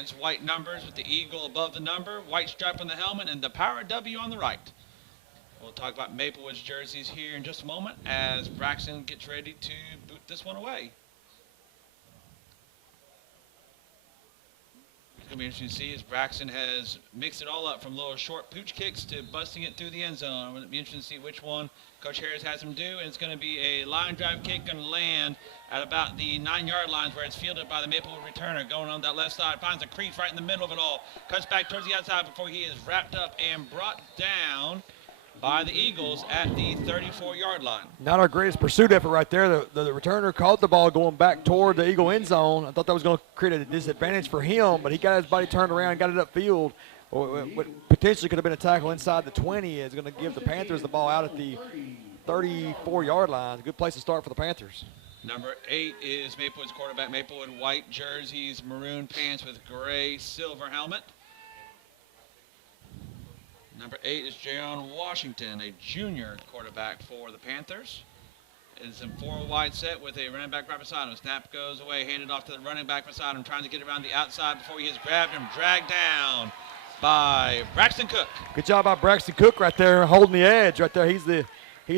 pants, white numbers with the eagle above the number, white stripe on the helmet, and the power W on the right. We'll talk about Maplewood's jerseys here in just a moment as Braxton gets ready to boot this one away. It's going to be interesting to see as Braxton has mixed it all up from little short pooch kicks to busting it through the end zone. It'll be interesting to see which one Coach Harris has him do, and it's going to be a line drive kick going to land at about the 9-yard lines where it's fielded by the Maplewood returner going on that left side, finds a crease right in the middle of it all, cuts back towards the outside before he is wrapped up and brought down by the Eagles at the 34-yard line. Not our greatest pursuit effort right there. The returner caught the ball going back toward the Eagle end zone. I thought that was going to create a disadvantage for him, but he got his body turned around and got it upfield. What potentially could have been a tackle inside the 20 is going to give the Panthers the ball out at the 34-yard line. Good place to start for the Panthers. Number 8 is Maplewood's quarterback. Maplewood white jerseys, maroon pants with gray silver helmet. Number 8 is Jayon Washington, a junior quarterback for the Panthers. It's in 4 wide set with a running back right beside him. Snap goes away, handed off to the running back beside him, trying to get around the outside before he is grabbed and dragged down by Braxton Cook. Good job by Braxton Cook right there, holding the edge right there. He's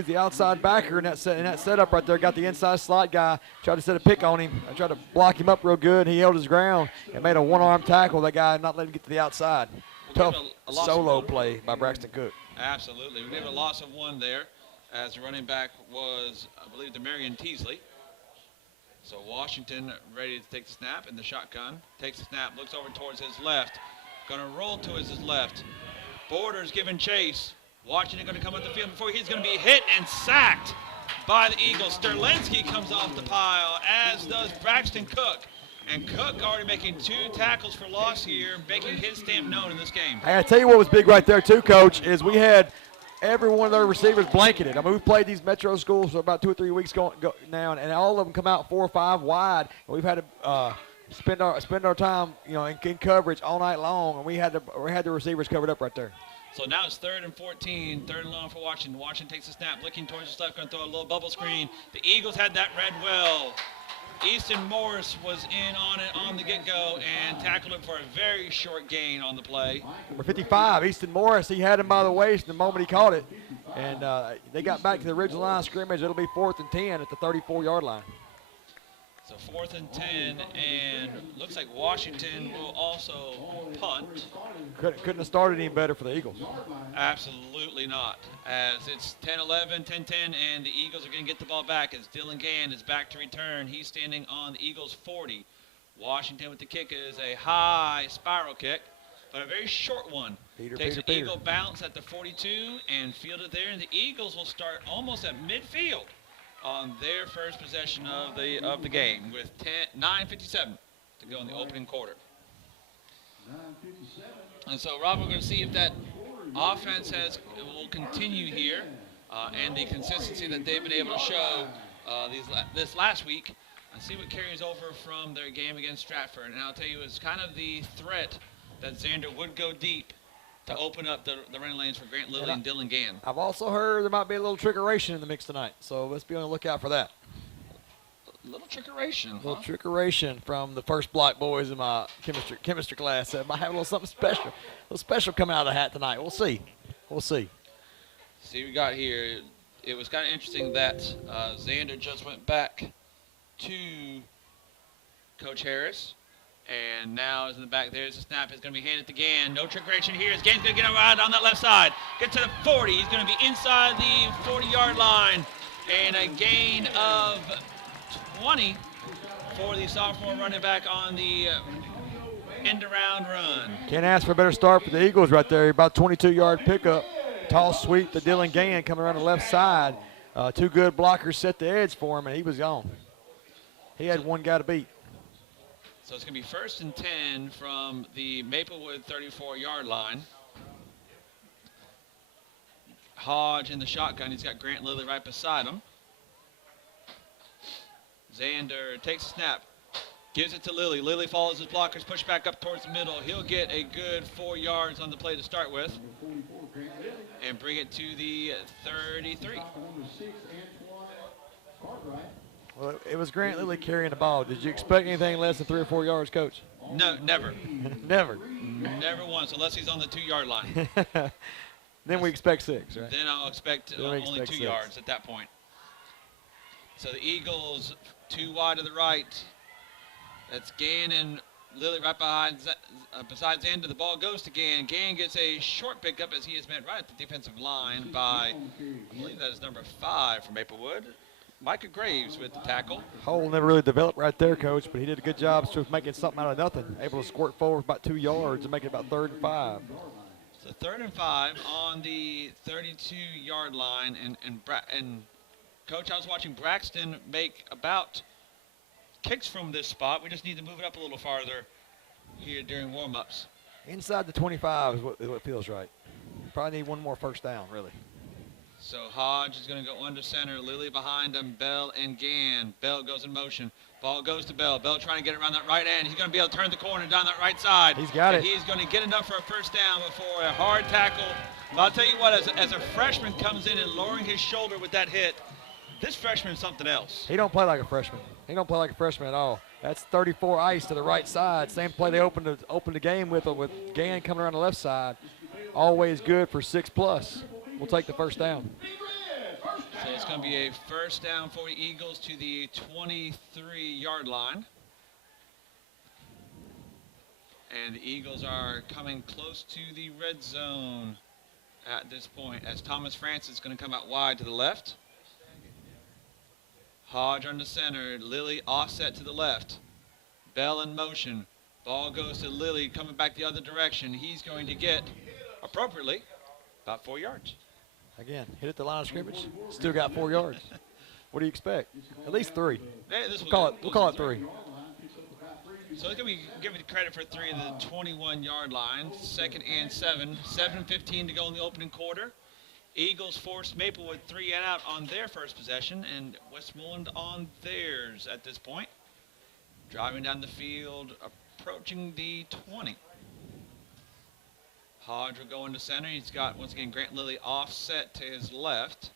the outside backer in that setup right there. Got the inside slot guy, tried to set a pick on him. I tried to block him up real good. He held his ground and made a one-arm tackle. That guy not letting him get to the outside. Tough solo play by Braxton Cook. Absolutely. We gave a loss of 1 there as the running back was, I believe, Demarion Teasley. So Washington ready to take the snap in the shotgun. Takes the snap, looks over towards his left. Going to roll to his left. Borders giving chase. Washington going to come up the field before he's going to be hit and sacked by the Eagles. Sterlinski comes off the pile, as does Braxton Cook. And Cook already making 2 tackles for loss here, making his stamp known in this game. Hey, I tell you what was big right there too, Coach, is we had every one of their receivers blanketed. I mean, we've played these metro schools for about 2 or 3 weeks now, and all of them come out 4 or 5 wide. And we've had to spend our time, in coverage all night long, and we had the receivers covered up right there. So now it's 3rd and 14, 3rd and long for Washington. Washington takes a snap, looking towards his left, going to throw a little bubble screen. The Eagles had that read well. Easton Morris was in on it on the get-go and tackled him for a very short gain on the play. Number 55, Easton Morris, he had him by the waist the moment he caught it. And they got back to the original line of scrimmage. It'll be 4th and 10 at the 34-yard line. So 4th and 10, and looks like Washington will also punt. Couldn't have started any better for the Eagles. Absolutely not. As it's 10-11, 10-10, and the Eagles are going to get the ball back as Dylan Gann is back to return. He's standing on the Eagles' 40. Washington with the kick is a high spiral kick, but a very short one. Takes an Eagle bounce at the 42 and fielded there, and the Eagles will start almost at midfield on their first possession of the game with 9:57 to go in the opening quarter. And so, Rob, we're going to see if that offense will continue here and the consistency that they've been able to show this last week, and see what carries over from their game against Stratford. And I'll tell you, it's kind of the threat that Xander would go deep to open up the running lanes for Grant Lilly and Dylan Gann. I've also heard there might be a little trickeration in the mix tonight, so let's be on the lookout for that. A little trickeration, A little trickeration from the first block boys in my chemistry class. Might have a little something special. A little special coming out of the hat tonight. We'll see. See, we got here. It was kind of interesting that Xander just went back to Coach Harris. And now is in the back. There's the snap. It's going to be handed to Gann. No trickeration here. Gann's going to get around on that left side. Get to the 40. He's going to be inside the 40-yard line. And a gain of 20 for the sophomore running back on the end-around run. Can't ask for a better start for the Eagles right there. About 22-yard pickup. Tall sweep to Dylan Gann coming around the left side. 2 good blockers set the edge for him, and he was gone. He had one guy to beat. So it's going to be 1st and 10 from the Maplewood 34-yard line. Hodge in the shotgun. He's got Grant Lilly right beside him. Xander takes a snap, gives it to Lilly. Lilly follows his blockers, push back up towards the middle. He'll get a good 4 yards on the play to start with and bring it to the 33. Well, it was Grant Lilly carrying the ball. Did you expect anything less than 3 or 4 yards, Coach? No, never. Never. Never once, unless he's on the 2-yard line. Then we expect 6, right? Then I'll expect Then we only expect 2 6. yards at that point. So the Eagles, 2 wide to the right. That's Gann and Lilly right beside Xander. The ball goes to Gann. Gann gets a short pickup as he is met right at the defensive line by, I believe that is number 5 for Maplewood, Micah Graves with the tackle. Hole never really developed right there, Coach, but he did a good job of making something out of nothing. Able to squirt forward about 2 yards and make it about 3rd and 5. So 3rd and 5 on the 32-yard line. And Coach, I was watching Braxton make about kicks from this spot. We just need to move it up a little farther here during warm-ups. Inside the 25 is what feels right. Probably need one more first down, really. So Hodge is going to go under center. Lilly behind him, Bell and Gann. Bell goes in motion. Ball goes to Bell. Bell trying to get around that right end. He's going to be able to turn the corner down that right side. He's got it. He's going to get enough for a first down before a hard tackle. But I'll tell you what, as a freshman comes in and lowering his shoulder with that hit, this freshman is something else. He don't play like a freshman. He don't play like a freshman at all. That's 34 ice to the right side. Same play they opened the game with Gann coming around the left side. Always good for 6+. We'll take the first down. So it's going to be a first down for the Eagles to the 23-yard line. And the Eagles are coming close to the red zone at this point as Thomas Francis is going to come out wide to the left. Hodge under center, Lilly offset to the left. Bell in motion. Ball goes to Lilly coming back the other direction. He's going to get, appropriately, about 4 yards. Again, hit at the line of scrimmage. Still got 4 yards. What do you expect? At least 3. Hey, We'll call it 3. So it's going to be giving credit for 3 of the 21-yard line. 2nd and 7. 7:15 to go in the opening quarter. Eagles forced Maplewood 3 and out on their first possession, and Westmoreland on theirs at this point. Driving down the field, approaching the 20. Hodge will go into center. He's got, once again, Grant Lilly offset to his left.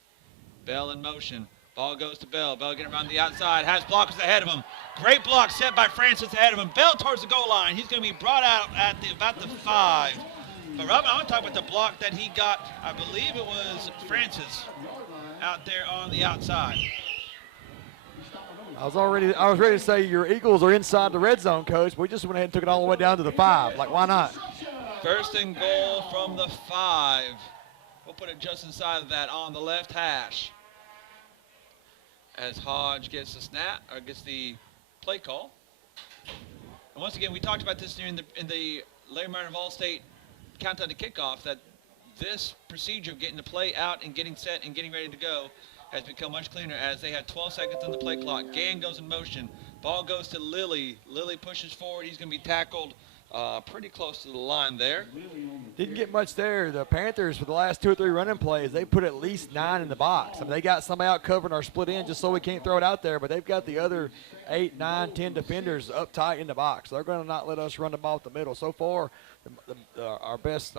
Bell in motion. Ball goes to Bell. Bell getting around the outside. Has blockers ahead of him. Great block set by Francis ahead of him. Bell towards the goal line. He's going to be brought out at about the 5. But Robin, I want to talk about the block that he got. I believe it was Francis out there on the outside. I was ready to say your Eagles are inside the red zone, Coach. We just went ahead and took it all the way down to the 5. Like, why not? First and goal from the 5. We'll put it just inside of that on the left hash. As Hodge gets the snap, or gets the play call. And once again, we talked about this in the Larry Martin of All-State countdown to kickoff, that this procedure of getting the play out and getting set and getting ready to go has become much cleaner as they have 12 seconds on the play clock. Gann goes in motion. Ball goes to Lilly. Lilly pushes forward. He's going to be tackled pretty close to the line there. Didn't get much there. The Panthers, for the last 2 or 3 running plays, they put at least 9 in the box. I mean, they got somebody out covering our split end just so we can't throw it out there, but they've got the other 8, 9, 10 defenders up tight in the box. They're going to not let us run the ball up the middle. So far, our best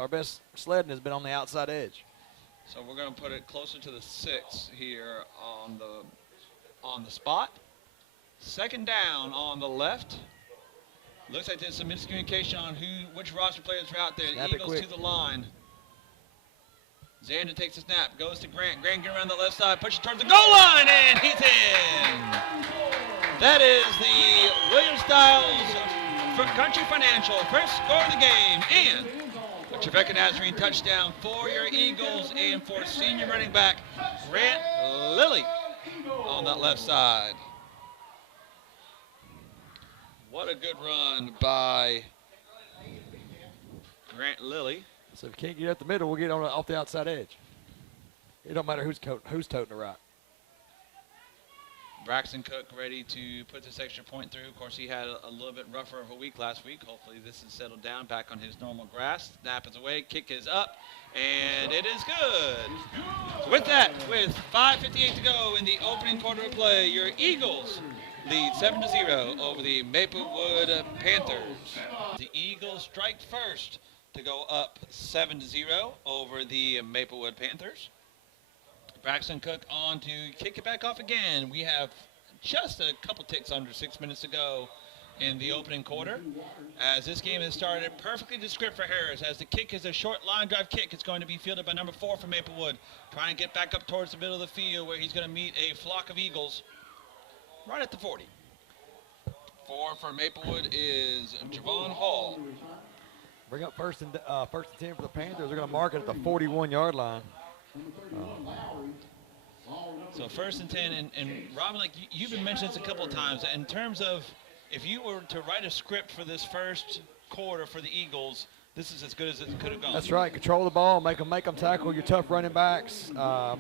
sledding has been on the outside edge. So we're going to put it closer to the 6 here on the spot. 2nd down on the left. Looks like there's some miscommunication on which roster players are out there. The Eagles to the line. Xander takes a snap, goes to Grant. Grant getting around the left side, pushes towards the goal line, and he's in. That is the Williams Styles Country Financial first score of the game, and a Trevecca Nazarene touchdown for your Eagles and for senior running back Grant Lilly on that left side. What a good run by Grant Lilly. So if we can't get up the middle, we'll get off the outside edge. It don't matter who's toting the rock. Braxton Cook ready to put this extra point through. Of course, he had a little bit rougher of a week last week. Hopefully this is settled down back on his normal grass. Snap is away, kick is up, and it is good. So with that, with 5:58 to go in the opening quarter of play, your Eagles lead 7-0 over the Maplewood Panthers. The Eagles strike first to go up 7-0 over the Maplewood Panthers. Braxton Cook on to kick it back off again. We have just a couple ticks under 6 minutes to go in the opening quarter. As this game has started perfectly to script for Harris. As the kick is a short line drive kick, it's going to be fielded by number 4 for Maplewood. Trying to get back up towards the middle of the field where he's going to meet a flock of Eagles right at the 40. 4 for Maplewood is Javon Hall. Bring up first and 10 for the Panthers. They're going to mark it at the 41-yard line. So first and 10, and Robin, like you've been mentioning this a couple of times, in terms of if you were to write a script for this first quarter for the Eagles, this is as good as it could have gone. That's right. Control the ball, make them tackle your tough running backs,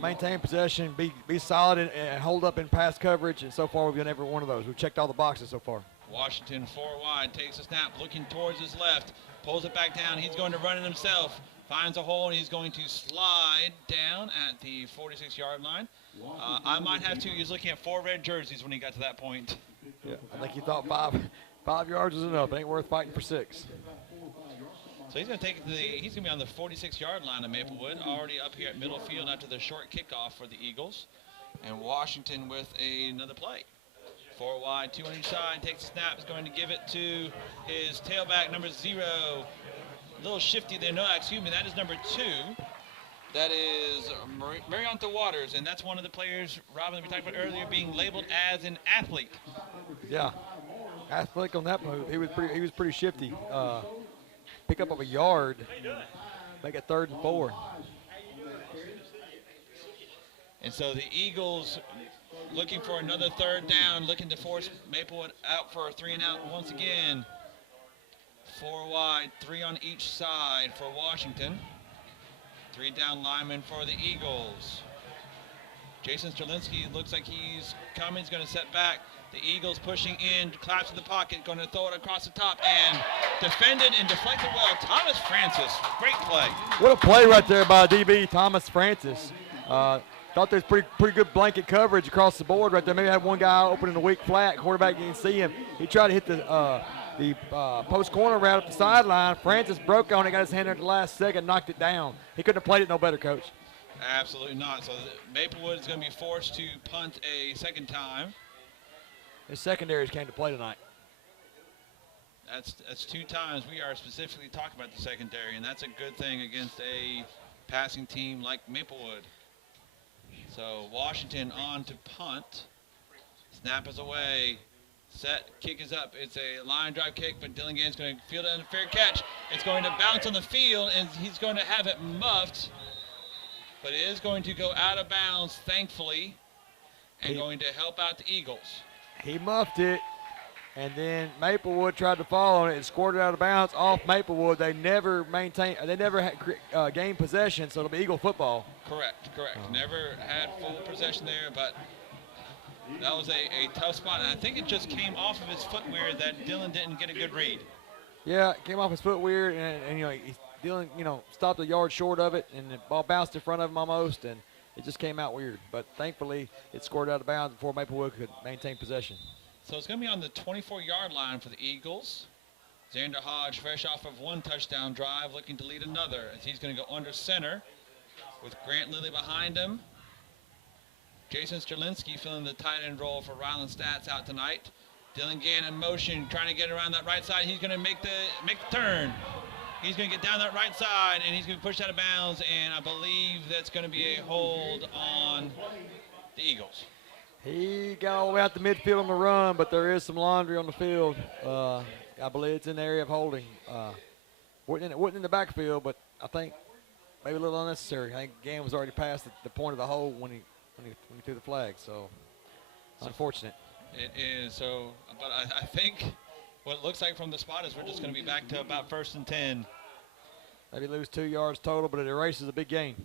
maintain possession, be solid and hold up in pass coverage. And so far, we've done every one of those. We've checked all the boxes so far. Washington 4 wide, takes a snap, looking towards his left, pulls it back down. He's going to run it himself, finds a hole, and he's going to slide down at the 46-yard line. I might have to. He was looking at 4 red jerseys when he got to that point. Yeah, I think he thought five yards was enough. It ain't worth fighting for 6. So he's going to take it to he's going to be on the 46-yard line of Maplewood, already up here at middle field after the short kickoff for the Eagles. And Washington with another play. 4 wide, 2 on each side, takes a snap, is going to give it to his tailback, number 0. A little shifty there. No, excuse me, that is number 2. That is Marianta Waters, and that's one of the players, Robin, that we talked about earlier, being labeled as an athlete. Yeah, athletic on that move. He was pretty shifty. Pick up of a yard, make it 3rd and 4. And so the Eagles looking for another 3rd down, looking to force Maplewood out for a 3 and out once again. 4 wide, 3 on each side for Washington. 3 down linemen for the Eagles. Jason Strelinsky looks like he's coming. He's going to set back. The Eagles pushing in, collapse in the pocket, going to throw it across the top, and defended and deflected well. Thomas Francis, great play. What a play right there by DB Thomas Francis. Thought there was pretty good blanket coverage across the board right there. Maybe had one guy open in the weak flat. Quarterback didn't see him. He tried to hit the post corner route up the sideline. Francis broke on it, got his hand there at the last second, knocked it down. He couldn't have played it no better, Coach. Absolutely not. So Maplewood is going to be forced to punt a second time. His secondaries came to play tonight. That's 2 times we are specifically talking about the secondary, and that's a good thing against a passing team like Maplewood. So Washington on to punt. Snap is away. Set, kick is up. It's a line drive kick, but Dillingham is going to field it on a fair catch. It's going to bounce on the field, and he's going to have it muffed. But it is going to go out of bounds, thankfully, and going to help out the Eagles. He muffed it, and then Maplewood tried to fall on it and scored it out of bounds off Maplewood. They never gained possession, so it'll be Eagle football. Correct. Never had full possession there, but that was a tough spot. And I think it just came off of his footwear that Dylan didn't get a good read. Yeah, it came off his footwear, and Dylan, stopped a yard short of it, and the ball bounced in front of him almost, and it just came out weird. But thankfully, it scored out of bounds before Maplewood could maintain possession. So it's going to be on the 24-yard line for the Eagles. Xander Hodge, fresh off of 1 touchdown drive, looking to lead another, as he's going to go under center with Grant Lilly behind him. Jason Strelinsky filling the tight end role for Ryland Stats out tonight. Dylan Gann in motion, trying to get around that right side. He's going to make the turn. He's going to get down that right side, and he's going to push out of bounds, and I believe that's going to be a hold on the Eagles. He got all the way out the midfield on the run, but there is some laundry on the field. I believe it's in the area of holding. Wasn't in the backfield, but I think maybe a little unnecessary. I think Gann was already past the point of the hole when he threw the flag, so unfortunate. It is, so, but I think what it looks like from the spot is we're just going to be back to about 1st and 10. Maybe lose 2 yards total, but it erases a big gain.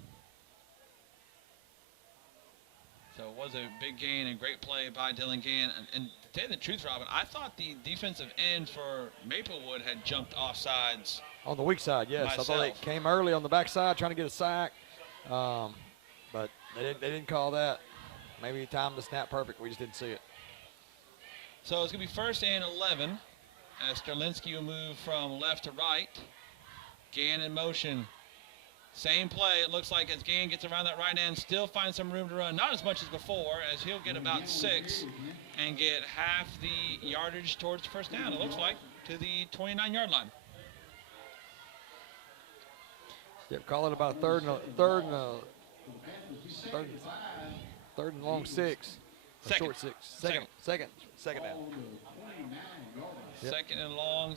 So it was a big gain and great play by Dylan Gann. And to tell you the truth, Robin, I thought the defensive end for Maplewood had jumped off sides. On the weak side, yes. Myself. I thought they came early on the backside trying to get a sack, but they didn't call that. Maybe he timed the snap perfect. We just didn't see it. So it's going to be 1st and 11 as Strelinsky will move from left to right. Gann in motion. Same play, it looks like, as Gann gets around that right end, still finds some room to run. Not as much as before, as he'll get about 6 and get half the yardage towards first down, it looks like, to the 29-yard line. Yep, call it about a third and long 6. Second. Short 6. Second down. Yep. Second and long,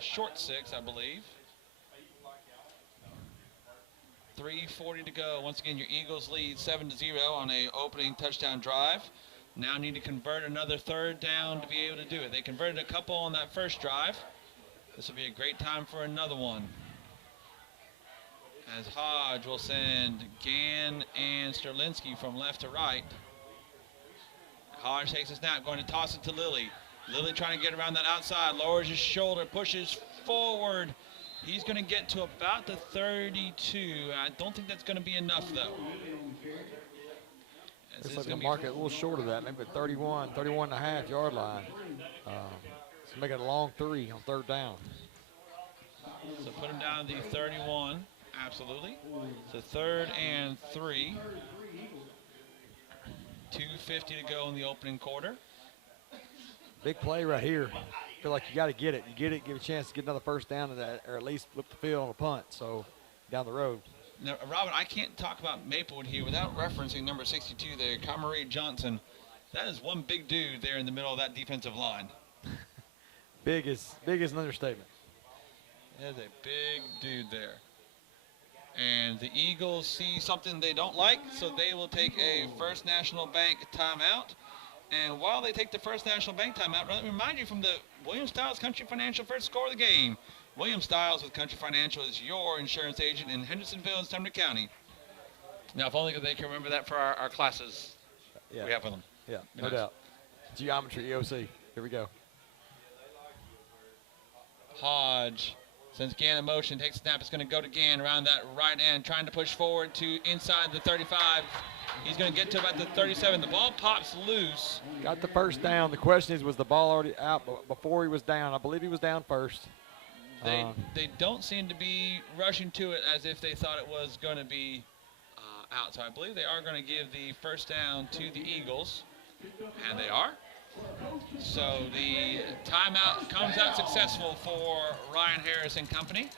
short 6, I believe. 3:40 to go. Once again, your Eagles lead 7-0 on a opening touchdown drive. Now need to convert another third down to be able to do it. They converted a couple on that first drive. This will be a great time for another one. As Hodge will send Gann and Sterlinski from left to right. Hodge takes a snap, going to toss it to Lilly. Lilly trying to get around that outside, lowers his shoulder, pushes forward. He's going to get to about the 32. I don't think that's going to be enough, though. It's like a market a little short of that, maybe 31 and a half yard line. So make it a long 3 on third down. So put him down to the 31, absolutely. So 3rd and 3. 2:50 to go in the opening quarter. Big play right here. Feel like you got to get it. You get it, give a chance to get another first down to that, or at least flip the field on a punt. So down the road. Now, Robin, I can't talk about Maplewood here without referencing number 62 there, Cameron Johnson. That is one big dude there in the middle of that defensive line. Big is an understatement. That is a big dude there. And the Eagles see something they don't like, so they will take a First National Bank timeout. And while they take the First National Bank timeout, let me remind you from the William Styles Country Financial first score of the game. William Styles with Country Financial is your insurance agent in Hendersonville and Sumner County. Now, if only they can remember that for our classes we have with them. Yeah, no doubt. Geometry, EOC. Here we go. Hodge sends Gann in motion, takes a snap. It's going to go to Gann around that right end, trying to push forward to inside the 35. He's going to get to about the 37. The ball pops loose. Got the first down. The question is, was the ball already out before he was down? I believe he was down first. They don't seem to be rushing to it as if they thought it was going to be out. So I believe they are going to give the first down to the Eagles, and they are. So the timeout comes out successful for Ryan Harris and company.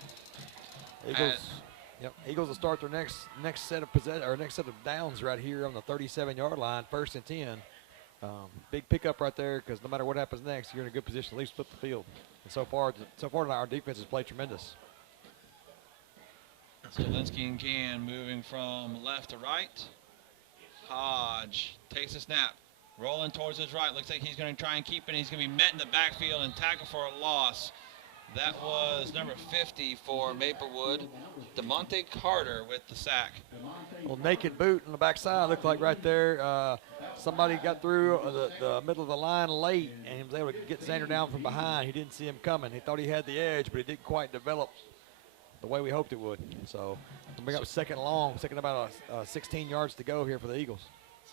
Eagles will start their next set of next set of downs right here on the 37-yard line, 1st and 10. Big pickup right there, because no matter what happens next, you're in a good position to at least flip the field. And so far our defense has played tremendous. Sterlinski and Gann moving from left to right. Hodge takes a snap, rolling towards his right. Looks like he's going to try and keep it. He's going to be met in the backfield and tackled for a loss. That was number 50 for Maplewood, DeMonte Carter with the sack. Well, naked boot on the backside looked like right there. Somebody got through the middle of the line late, and he was able to get Xander down from behind. He didn't see him coming. He thought he had the edge, but it didn't quite develop the way we hoped it would. So we got second about 16 yards to go here for the Eagles.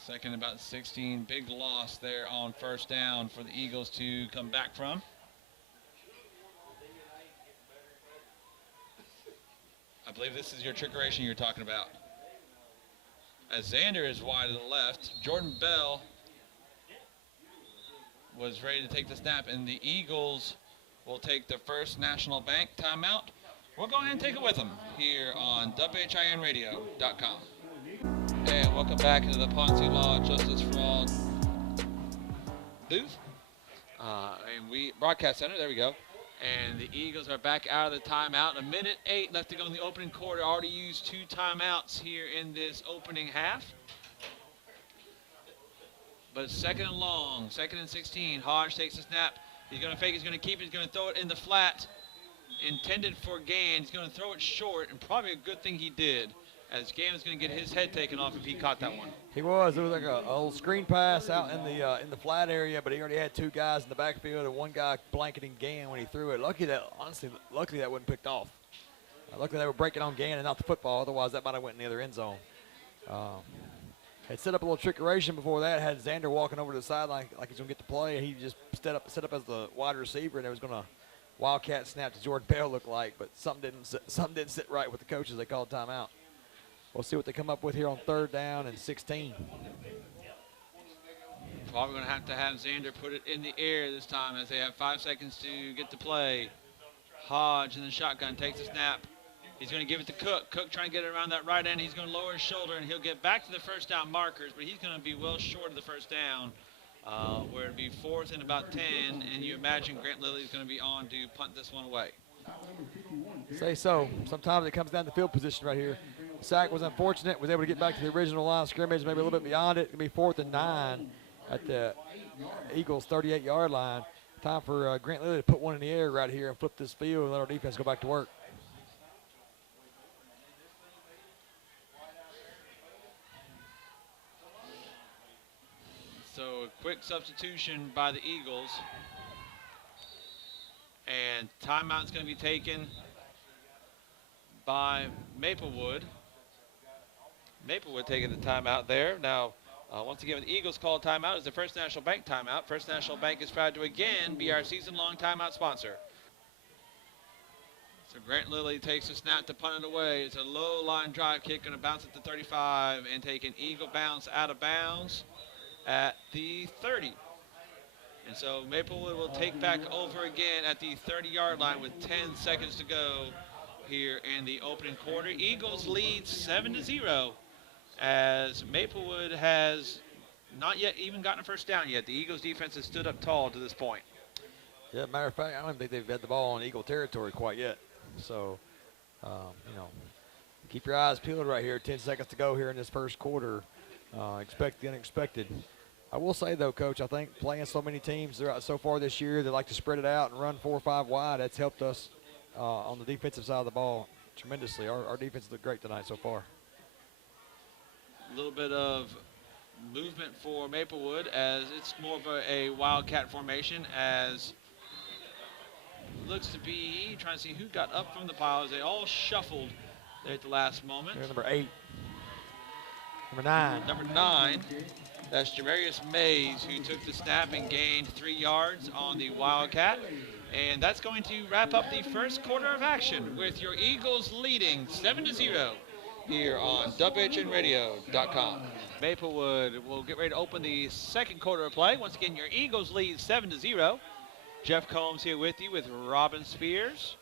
Second about 16. Big loss there on first down for the Eagles to come back from. I believe this is your trickeration you're talking about. As Xander is wide to the left, Jordan Bell was ready to take the snap, and the Eagles will take the First National Bank timeout. We'll go ahead and take it with them here on WHINradio.com. And welcome back into the Ponce Law Justice for All booth. Broadcast center, there we go. And the Eagles are back out of the timeout. 1:08 left to go in the opening quarter. Already used 2 timeouts here in this opening half. But second and long, 2nd and 16. Hodge takes the snap. He's going to fake. He's going to keep it. He's going to throw it in the flat. Intended for Gann. He's going to throw it short, and probably a good thing he did, as Gann was going to get his head taken off if he caught that one. He was. It was like a little screen pass out in the flat area, but he already had 2 guys in the backfield and 1 guy blanketing Gann when he threw it. Luckily that wasn't picked off. Luckily they were breaking on Gann and not the football. Otherwise that might have went in the other end zone. Had set up a little trickeration before that. Had Xander walking over to the sideline like he's going to get the play, and he just set up as the wide receiver, and it was going to Wildcat snap to Jordan Bell looked like, but something didn't sit right with the coaches. They called timeout. We'll see what they come up with here on 3rd down and 16. Probably going to have Xander put it in the air this time as they have 5 seconds to get the play. Hodge in the shotgun takes the snap. He's going to give it to Cook. Cook trying to get it around that right end. He's going to lower his shoulder, and he'll get back to the first down markers, but he's going to be well short of the first down, where it'll be 4th and about 10, and you imagine Grant Lilly's going to be on to punt this one away. Say so. Sometimes it comes down to field position right here. Sack was unfortunate. Was able to get back to the original line of scrimmage, maybe a little bit beyond it. It's going to be 4th and 9 at the Eagles' 38-yard line. Time for Grant Lilly to put one in the air right here and flip this field and let our defense go back to work. So a quick substitution by the Eagles. And timeout's going to be taken by Maplewood. Maplewood taking the timeout there. Now, once again, the Eagles call timeout. It's the First National Bank timeout. First National Bank is proud to again be our season-long timeout sponsor. So Grant Lilly takes a snap to punt it away. It's a low line drive kick, going to bounce at the 35 and take an Eagle bounce out of bounds at the 30. And so Maplewood will take back over again at the 30-yard line with 10 seconds to go here in the opening quarter. Eagles lead 7-0 as Maplewood has not yet even gotten a first down yet. The Eagles defense has stood up tall to this point. Yeah, matter of fact, I don't think they've had the ball on Eagle territory quite yet. So, you know, keep your eyes peeled right here. 10 seconds to go here in this first quarter. Expect the unexpected. I will say, though, Coach, I think playing so many teams so far this year, they like to spread it out and run 4 or 5 wide. That's helped us on the defensive side of the ball tremendously. Our defense looked great tonight so far. A little bit of movement for Maplewood as it's more of a wildcat formation as looks to be trying to see who got up from the pile as they all shuffled there at the last moment. Here, number 8. Number 9. Number 9, that's Jamarius Mays, who took the snap and gained 3 yards on the Wildcat. And that's going to wrap up the first quarter of action with your Eagles leading 7-0 here on WHINradio.com. Maplewood will get ready to open the second quarter of play. Once again, your Eagles lead 7-0. Jeff Combs here with you with Robin Spears.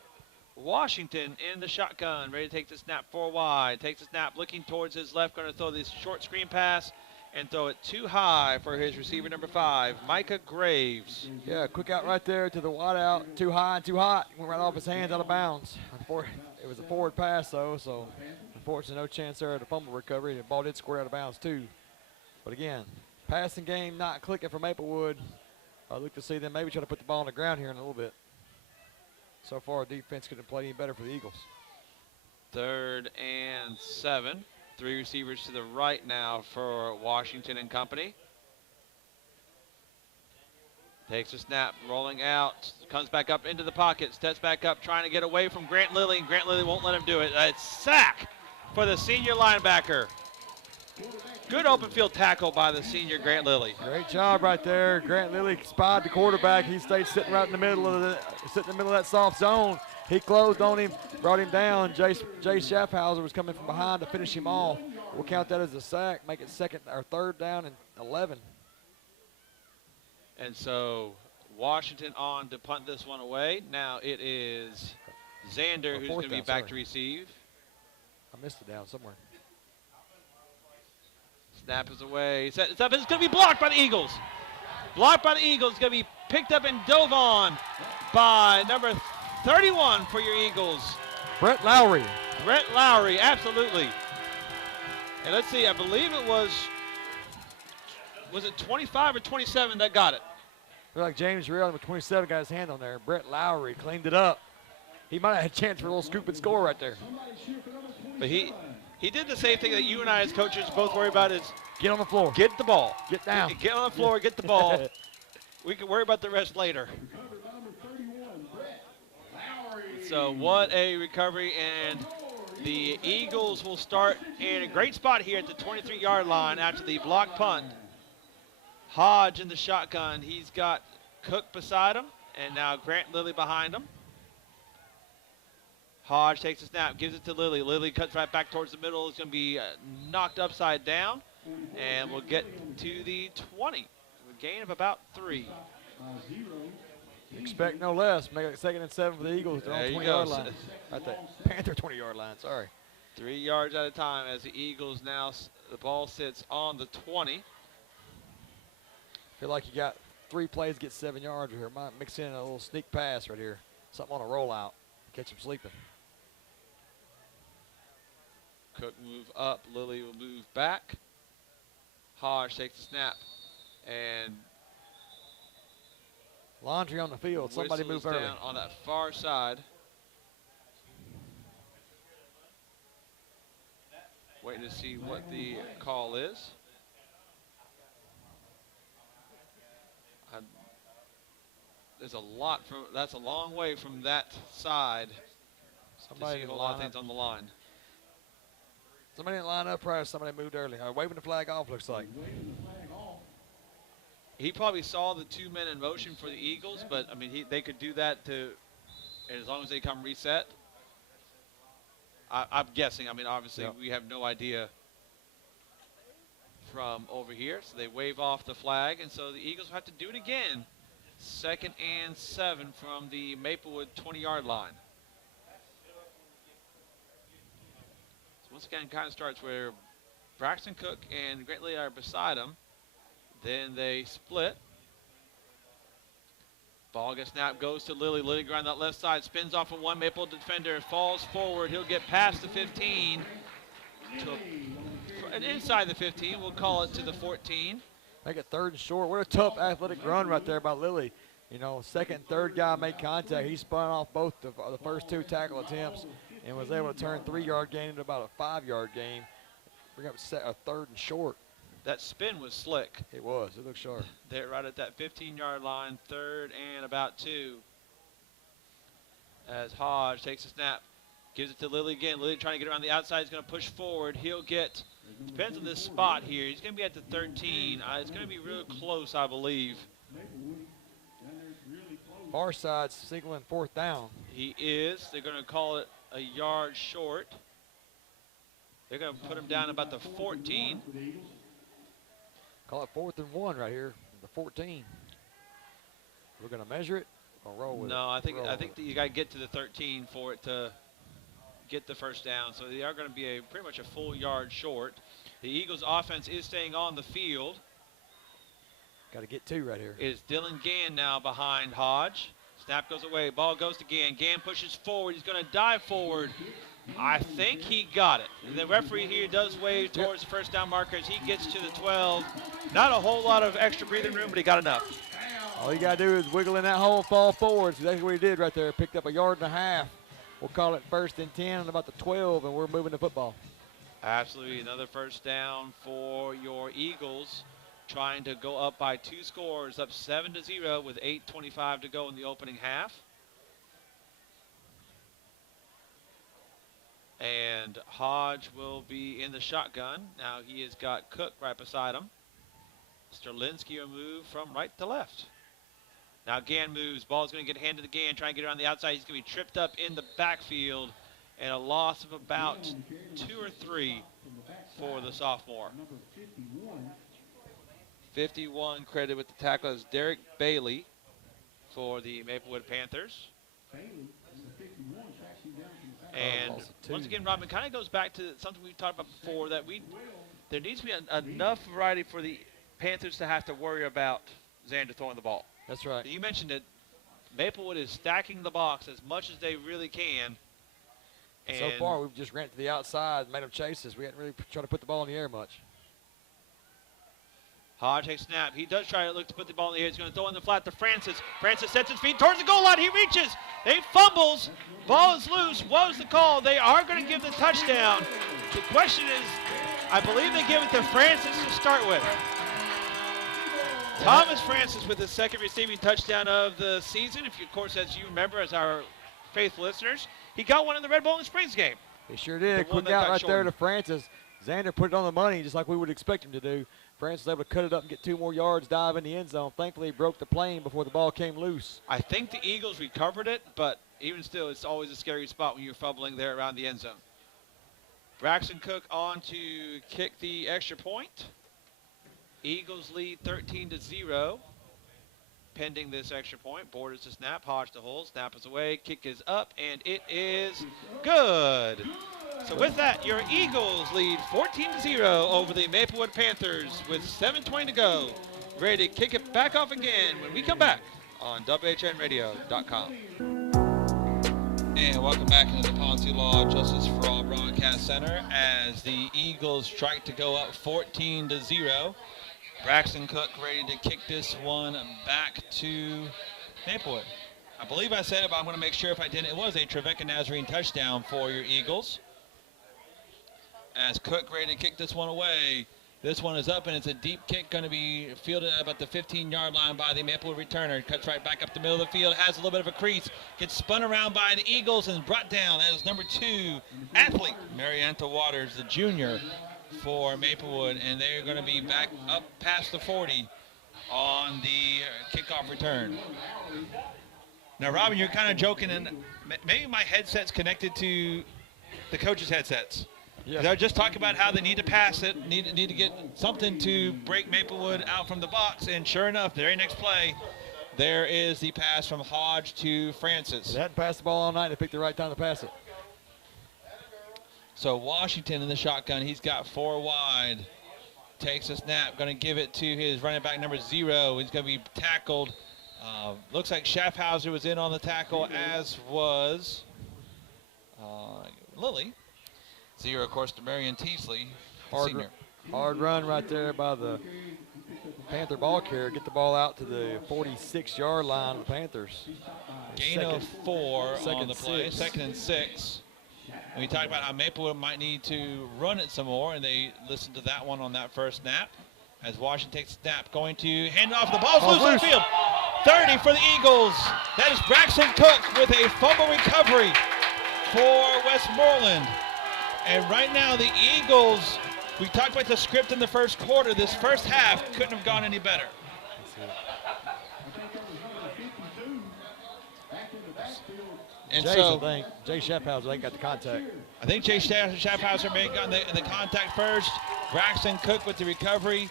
Washington in the shotgun, ready to take the snap 4 wide. Takes the snap, looking towards his left, going to throw this short screen pass and throw it too high for his receiver number 5, Micah Graves. Yeah, quick out right there to the wide out. Too high and too hot. Went right off his hands, out of bounds. It was a forward pass, though, so unfortunately no chance there at a fumble recovery. The ball did square out of bounds, too. But again, passing game not clicking for Maplewood. I look to see them maybe try to put the ball on the ground here in a little bit. So far, defense couldn't play any better for the Eagles. 3rd and 7. 3 receivers to the right now for Washington and company. Takes a snap, rolling out, comes back up into the pocket, steps back up, trying to get away from Grant Lilly, and Grant Lilly won't let him do it. It's sack for the senior linebacker. Good open field tackle by the senior Grant Lilly. Great job right there. Grant Lilly spied the quarterback. He stayed sitting right in the middle of that soft zone. He closed on him, brought him down. Jay Schaffhauser was coming from behind to finish him off. We'll count that as a sack, make it 3rd down and 11. And so Washington on to punt this one away. Now it is Xander who's going to be back to receive. I missed it down somewhere. Snap is away. It's up. It's going to be blocked by the Eagles. Blocked by the Eagles. It's going to be picked up and dove on by number 31 for your Eagles. Brett Lowry. Brett Lowry, absolutely. And let's see, I believe it was it 25 or 27 that got it? Looked like James Real, number 27, got his hand on there. Brett Lowry cleaned it up. He might have had a chance for a little scoop and score right there. But he did the same thing that you and I as coaches both worry about is get on the floor. Get the ball. Get down. Get on the floor, get the ball. We can worry about the rest later. So what a recovery, and the Eagles will start in a great spot here at the 23-yard line after the block punt. Hodge in the shotgun. He's got Cook beside him, and now Grant Lilly behind him. Hodge takes a snap, gives it to Lilly. Lilly cuts right back towards the middle. It's going to be knocked upside down, and we'll get to the 20. A gain of about 3. Expect no less. Make it 2nd and 7 for the Eagles. They're on 20-yard line. At the Panther 20-yard line, sorry. 3 yards at a time as the Eagles now, the ball sits on the 20. Feel like you got 3 plays to get 7 yards here. Might mix in a little sneak pass right here. Something on a rollout. Catch him sleeping. Cook move up. Lilly will move back. Hodge takes the snap. And laundry on the field. Somebody move early. Down on that far side. Waiting to see what the call is. There's a lot from. That's a long way from that side. Somebody to see a whole lot of things on the line. Somebody didn't line up right. Somebody moved early. Waving the flag off, looks like. He probably saw the 2 men in motion for the Eagles, but I mean, they could do that to, as long as they come reset. I'm guessing. I mean, obviously, we have no idea from over here. So they wave off the flag, and so the Eagles have to do it again. 2nd and 7 from the Maplewood 20-yard line. So once again, it kind of starts where Braxton Cook and Grant Lee are beside him. Then they split. Ball gets snapped, goes to Lilly. Lilly ground that left side, spins off of one Maple defender, falls forward. He'll get past the 15. And inside the 15, we'll call it to the 14. Make it 3rd and short. What a tough athletic run right there by Lilly. You know, 2nd and 3rd guy made contact. He spun off both the first 2 tackle attempts and was able to turn 3-yard gain into about a 5-yard gain. Bring up a 3rd and short. That spin was slick. It was. It looked sharp. They're right at that 15-yard line, 3rd and about 2. As Hodge takes a snap, gives it to Lilly again. Lilly trying to get around the outside. He's going to push forward. He'll get, depends on this spot here. He's going to be at the 13. It's going to be real close, I believe. Far side signaling 4th down. He is. They're going to call it a yard short. They're going to put him down about the 14. Call it 4th and 1 right here, the 14. We're going to measure it or roll with it? No, I think that you got to get to the 13 for it to get the first down. So they are going to be pretty much a full yard short. The Eagles offense is staying on the field. Got to get 2 right here. It is Dylan Gann now behind Hodge. Snap goes away. Ball goes to Gann. Gann pushes forward. He's going to dive forward. I think he got it. And the referee here does wave towards the first down marker as he gets to the 12. Not a whole lot of extra breathing room, but he got enough. All you got to do is wiggle in that hole and fall forward. That's exactly what he did right there. Picked up a 1.5 yards. We'll call it 1st and 10 and about the 12, and we're moving the football. Absolutely. Another first down for your Eagles. Trying to go up by 2 scores, up 7-0 with 8:25 to go in the opening half. And Hodge will be in the shotgun. Now he has got Cook right beside him. Sterlinski will move from right to left. Now Gann moves. Ball's going to get handed to Gann, trying to get around the outside. He's going to be tripped up in the backfield, and a loss of about 2 or 3 for the sophomore. 51 credited with the tackle is Derek Bailey for the Maplewood Panthers. And once again, Robin, kind of goes back to something we talked about before, that there needs to be enough variety for the Panthers to have to worry about Xander throwing the ball. That's right. You mentioned it. Maplewood is stacking the box as much as they really can. And so far, we've just ran to the outside and made them chase us. We hadn't really tried to put the ball in the air much. Hodge takes snap. He does try to look to put the ball in the air. He's going to throw in the flat to Francis. Francis sets his feet towards the goal line. He reaches. He fumbles. Ball is loose. What was the call? They are going to give the touchdown. The question is, I believe they give it to Francis to start with. Thomas Francis with his 2nd receiving touchdown of the season. If you, of course, as you remember, as our faithful listeners, he got one in the Red Bowling Springs game. He sure did. Quick out right there to Francis. Xander put it on the money just like we would expect him to do. Francis was able to cut it up and get 2 more yards, dive in the end zone. Thankfully, he broke the plane before the ball came loose. I think the Eagles recovered it, but even still, it's always a scary spot when you're fumbling there around the end zone. Braxton Cook on to kick the extra point. Eagles lead 13-0. Pending this extra point, borders to snap, Hodge to hold, snap is away, kick is up, and it is good. So with that, your Eagles lead 14-0 over the Maplewood Panthers with 7:20 to go. Ready to kick it back off again when we come back on WHNRadio.com. And welcome back into the Ponce Law Justice for All Broadcast Center as the Eagles strike to go up 14-0. Braxton Cook ready to kick this one back to Maplewood. I believe I said it, but I'm going to make sure if I didn't. It was a Trevecca Nazarene touchdown for your Eagles. As Cook ready to kick this one away. This one is up, and it's a deep kick going to be fielded at about the 15-yard line by the Maplewood returner. Cuts right back up the middle of the field, has a little bit of a crease, gets spun around by the Eagles and brought down. That is number 2 athlete, Marianta Waters, the junior, for Maplewood, and they're going to be back up past the 40 on the kickoff return. Now, Robin, you're kind of joking, and maybe my headset's connected to the coaches' headsets. Yeah. They're just talking about how they need to pass it, need to get something to break Maplewood out from the box, and sure enough, the very next play, there is the pass from Hodge to Francis. They hadn't passed the ball all night. They picked the right time to pass it. So Washington in the shotgun. He's got 4 wide. Takes a snap. Going to give it to his running back number 0. He's going to be tackled. Looks like Schaffhauser was in on the tackle, as was Lilly. 0, of course, to Marion Teasley, senior. Hard run right there by the Panther ball carrier. Get the ball out to the 46-yard line of the Panthers. Gain of 4 on the play. 2nd and 6. And we talked about how Maplewood might need to run it some more, and they listened to that one on that first snap. As Washington takes a snap, going to hand off. The ball's loose on the field. 30 for the Eagles. That is Braxton Cook with a fumble recovery for Westmoreland. And right now the Eagles, we talked about the script in the first quarter. This first half couldn't have gone any better. And Jay Schaffhauser got the contact. I think Jay Schaffhauser may have gotten the contact first. Braxton Cook with the recovery.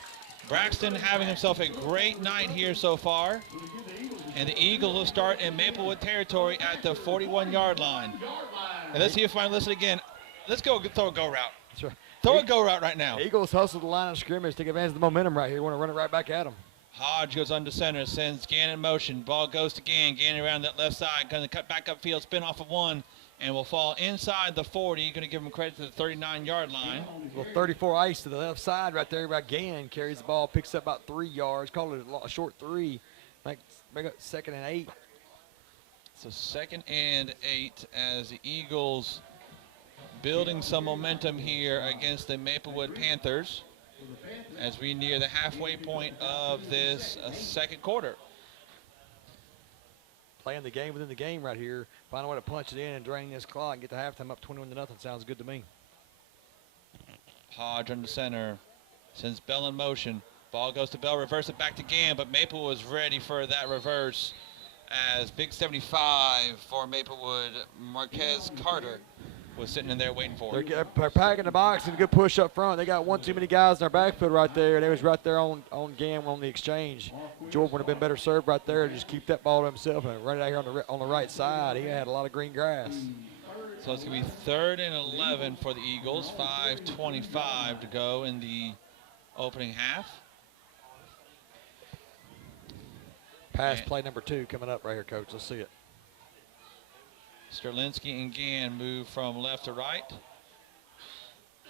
Braxton having himself a great night here so far. And the Eagles will start in Maplewood territory at the 41-yard line. And let's see if I listen again. Let's go throw a go route. That's right. Throw a go route right now. Eagles hustle the line of scrimmage, take advantage of the momentum right here. Want to run it right back at them. Hodge goes under center, sends Gann in motion. Ball goes to Gann. Gann around that left side, going to cut back upfield, spin off of 1, and will fall inside the 40. Going to give him credit to the 39-yard line. Well, 34 ice to the left side right there by Gann. Carries the ball, picks up about 3 yards. Call it a short 3. Make it 2nd and 8. So 2nd and 8 as the Eagles building some momentum here against the Maplewood Panthers as we near the halfway point of this second quarter. Playing the game within the game right here. Find a way to punch it in and drain this clock and get the halftime up 21-0. Sounds good to me. Hodge under center. Sends Bell in motion. Ball goes to Bell. Reverse it back to Gann, but Maplewood was ready for that reverse as big 75 for Maplewood. Marquez Carter was sitting in there waiting for it. They're packing the box and a good push up front. They got one too many guys in their backfield right there. They was right there on Gann on the exchange. Jordan would have been better served right there to just keep that ball to himself and run it out here on the right side. He had a lot of green grass. So it's going to be 3rd and 11 for the Eagles. 5:25 to go in the opening half. Pass play number 2 coming up right here, Coach. Let's see it. Sterlinski and Gann move from left to right.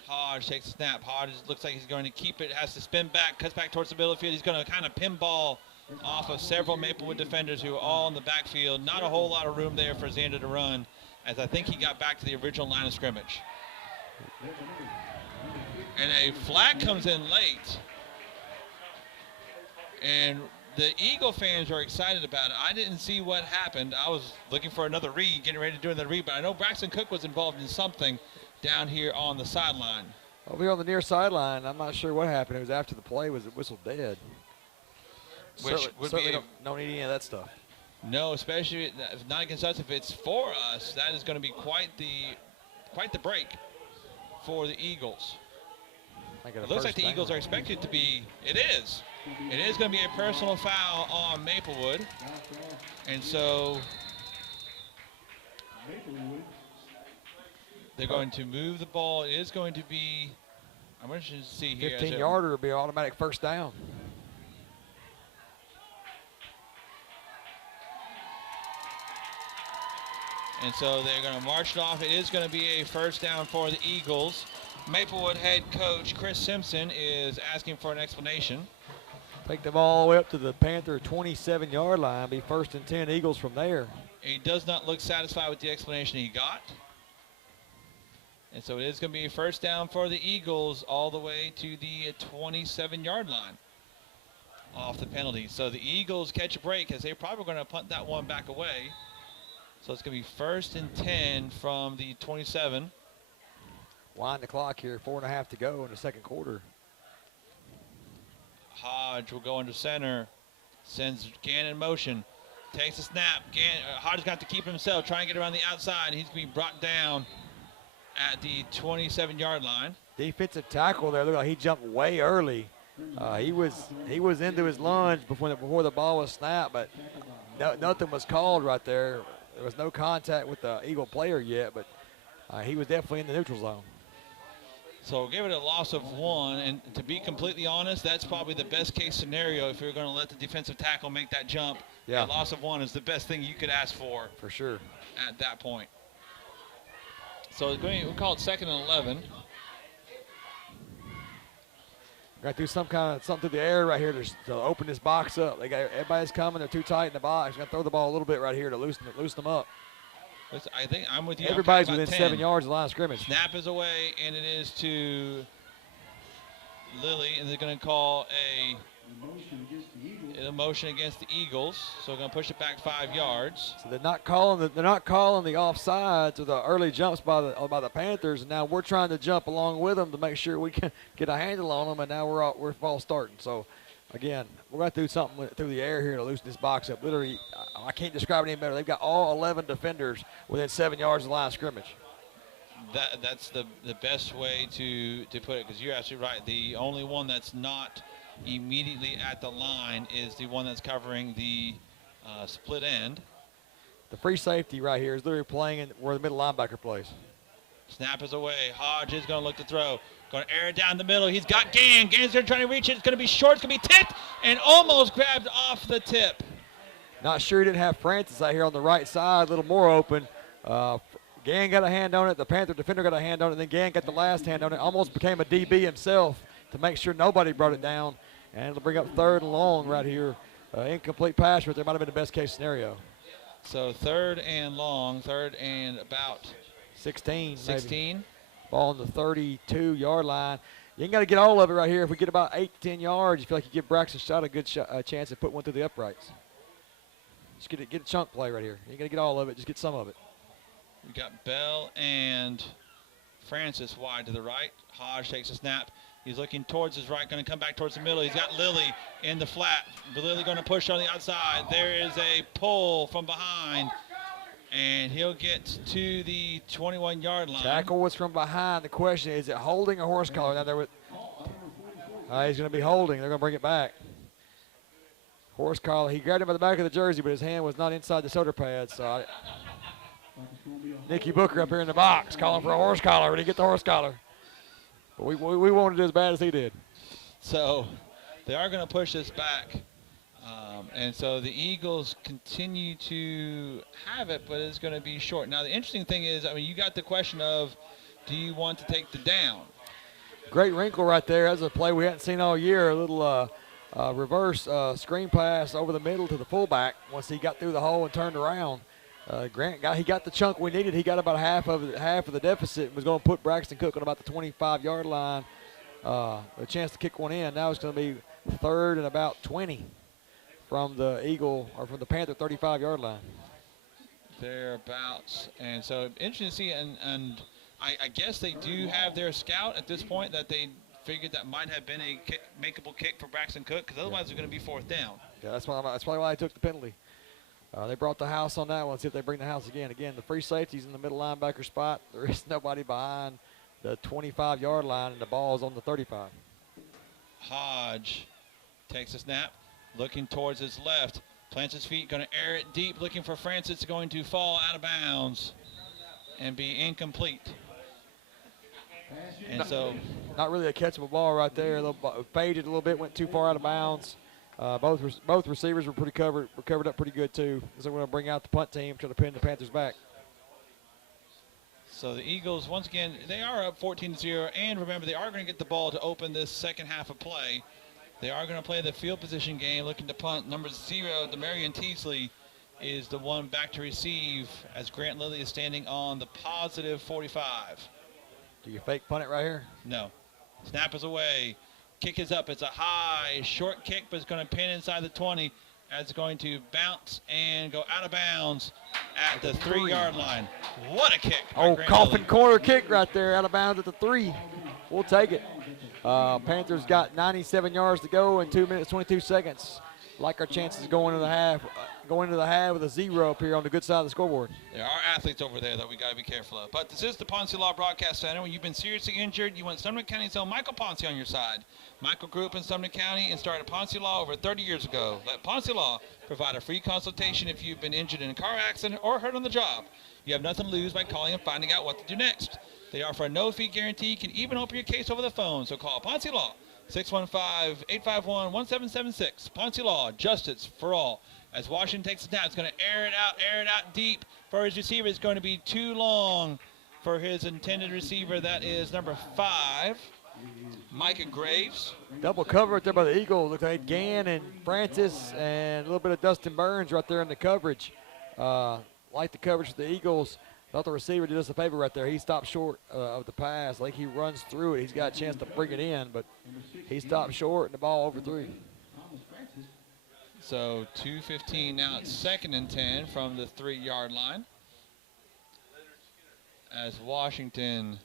Hodge takes a snap. Hodge looks like he's going to keep it, has to spin back, cuts back towards the middle of the field. He's going to kind of pinball off of several Maplewood defenders who are all in the backfield. Not a whole lot of room there for Xander to run, as I think he got back to the original line of scrimmage. And a flag comes in late. And the Eagle fans are excited about it. I didn't see what happened. I was looking for another read, getting ready to do another read, but I know Braxton Cook was involved in something down here on the sideline. Over here on the near sideline, I'm not sure what happened. It was after the play was whistled dead. Which would certainly be don't need any of that stuff. no, especially if not against us. If it's for us, that is going to be quite the break for the Eagles. It looks like the Eagles are expected to be. It is. It is going to be a personal foul on Maplewood, and so they're going to move the ball. It is going to be. I'm interested to see here. 15-yarder will be an automatic first down. And so they're going to march it off. It is going to be a first down for the Eagles. Maplewood head coach Chris Simpson is asking for an explanation. Take the ball all the way up to the Panther 27-yard line. Be first and 10 Eagles from there. He does not look satisfied with the explanation he got. And so it is going to be a first down for the Eagles all the way to the 27-yard line off the penalty. So the Eagles catch a break as they're probably going to punt that one back away. So it's going to be first and 10 from the 27. Wind the clock here, 4.5 to go in the second quarter. Hodge will go into center, sends Gann in motion, takes a snap. Hodge got to keep himself, try and get around the outside. He's going to be brought down at the 27-yard line. Defensive tackle there, looked like he jumped way early. He was into his lunge before the ball was snapped, but nothing was called right there. There was no contact with the Eagle player yet, but he was definitely in the neutral zone. So give it a loss of 1, and to be completely honest, that's probably the best case scenario if you're going to let the defensive tackle make that jump. Yeah. A loss of 1 is the best thing you could ask for. For sure. At that point. So we'll call it second and 11. Got to do something through the air right here to open this box up. Everybody's coming. They're too tight in the box. Got to throw the ball a little bit right here to loosen them up. I think I'm with you. Everybody's within 7 yards of the line of scrimmage. Snap is away, and it is to Lilly, and they're going to call a motion against the Eagles. So we're going to push it back 5 yards. So they're not calling the offsides or the early jumps by the Panthers, and now we're trying to jump along with them to make sure we can get a handle on them, and now we're false starting. So again, we're going to do something through the air here to loosen this box up. Literally, I can't describe it any better. They've got all 11 defenders within 7 yards of the line of scrimmage. That's the best way to put it, because you're absolutely right. The only one that's not immediately at the line is the one that's covering the split end. The free safety right here is literally playing where the middle linebacker plays. Snap is away. Hodge is going to look to throw. Going to air it down the middle. He's got Gann. Gann's going to try to reach it. It's going to be short. It's going to be tipped and almost grabbed off the tip. Not sure he didn't have Francis out here on the right side, a little more open. Gann got a hand on it. The Panther defender got a hand on it. And then Gann got the last hand on it. Almost became a DB himself to make sure nobody brought it down. And it'll bring up third and long right here. Incomplete pass, but there might have been the best case scenario. So third and long, third and about 16. 16. Maybe. Ball on the 32-yard line. You ain't got to get all of it right here. If we get about 8 to 10 yards, you feel like you give Braxton Stott a good chance to put one through the uprights. Just get a chunk play right here. You ain't got to get all of it. Just get some of it. We got Bell and Francis wide to the right. Hodge takes a snap. He's looking towards his right, going to come back towards the middle. He's got Lilly in the flat. Lilly going to push on the outside. There is a pull from behind, and he'll get to the 21-yard line. Tackle was from behind. The question is it holding or horse collar? Now he's going to be holding. They're going to bring it back. Horse collar. He grabbed him by the back of the jersey, but his hand was not inside the shoulder pad. So Nicky Booker up here in the box calling for a horse collar. Did he get the horse collar? But we wanted it as bad as he did. So they are going to push this back. And so the Eagles continue to have it, but it's going to be short. Now, the interesting thing is, you got the question of, do you want to take the down? Great wrinkle right there. That's a play we hadn't seen all year. A little reverse screen pass over the middle to the fullback once he got through the hole and turned around. Grant got the chunk we needed. He got about half of the deficit and was going to put Braxton Cook on about the 25-yard line. A chance to kick one in. Now it's going to be third and about 20 from the Panther 35-yard line. Thereabouts. And so interesting to see, and I guess they do have their scout at this point that they figured that might have been a makeable kick for Braxton Cook, because otherwise it's going to be 4th down. Yeah, that's probably why I took the penalty. They brought the house on that one. See if they bring the house again. Again, the free safety's in the middle linebacker spot. There is nobody behind the 25-yard line, and the ball is on the 35. Hodge takes a snap, looking towards his left, plants his feet, going to air it deep, looking for Francis, going to fall out of bounds and be incomplete. And so, not really a catchable ball right there. Faded a little bit, went too far out of bounds. Both receivers were covered up pretty good too. So we're going to bring out the punt team, try to pin the Panthers back. So the Eagles, once again, they are up 14-0, and remember, they are going to get the ball to open this second half of play. They are going to play the field position game, looking to punt. Number 0, Demarion Teasley, is the one back to receive, as Grant Lilly is standing on the positive 45. Do you fake punt it right here? No. Snap is away. Kick is up. It's a high, short kick, but it's going to pin inside the 20. As it's going to bounce and go out of bounds at the 3-yard line. What a kick. Oh, coffin corner kick right there, out of bounds at the 3. We'll take it. Panthers got 97 yards to go in 2 minutes, 22 seconds. Like our chances going into the half. Going into the half with a 0 up here on the good side of the scoreboard. There are athletes over there that we got to be careful of. But this is the Ponce Law Broadcast Center. When you've been seriously injured, you want Sumner County's own Michael Ponce on your side. Michael grew up in Sumner County and started Ponce Law over 30 years ago. Let Ponce Law provide a free consultation if you've been injured in a car accident or hurt on the job. You have nothing to lose by calling and finding out what to do next. They offer a no-fee guarantee. You can even open your case over the phone. So call Ponce Law, 615-851-1776. Ponce Law, justice for all. As Washington takes a snap, it's going to air it out deep for his receiver. It's going to be too long for his intended receiver. That is number 5, Micah Graves. Double cover right there by the Eagles. Looks like Gann and Francis and a little bit of Dustin Burns right there in the coverage. Like the coverage of the Eagles. Thought the receiver did us a favor right there. He stopped short of the pass. Like he runs through it. He's got a chance to bring it in, but he stopped short and the ball overthrew. So 2:15 now. It's 2nd and 10 from the 3-yard line. As Washington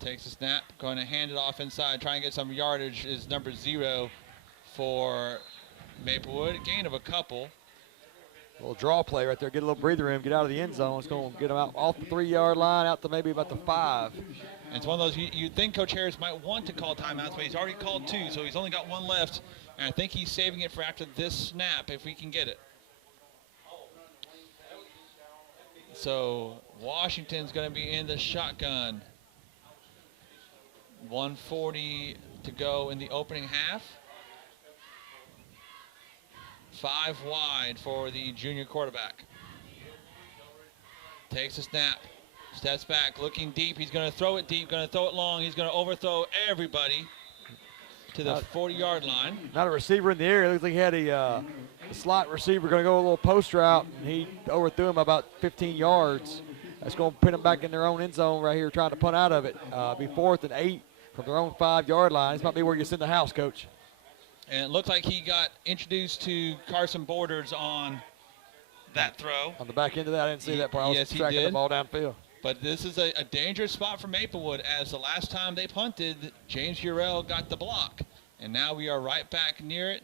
takes a snap, going to hand it off inside, trying to get some yardage is number 0 for Maplewood. Gain of a couple. A little draw play right there. Get a little breather room. Get out of the end zone. It's going to get him out off the 3-yard line out to maybe about the 5. And it's one of those you'd think Coach Harris might want to call timeouts, but he's already called 2, so he's only got 1 left. And I think he's saving it for after this snap if we can get it. So Washington's going to be in the shotgun. 1:40 to go in the opening half. 5 wide for the junior quarterback. Takes a snap. Steps back, looking deep. He's going to throw it deep, going to throw it long. He's going to overthrow everybody to the 40-yard line. Not a receiver in the air. It looks like he had a slot receiver going to go a little post route, and he overthrew him about 15 yards. That's going to put him back in their own end zone right here, trying to punt out of it. Be 4th and 8 from their own 5-yard line. This might be where you send the house, Coach. And it looked like he got introduced to Carson Borders on that throw. On the back end of that, I didn't see that part. I was yes, tracking the ball downfield. But this is a dangerous spot for Maplewood, as the last time they punted, James Urell got the block. And now we are right back near it.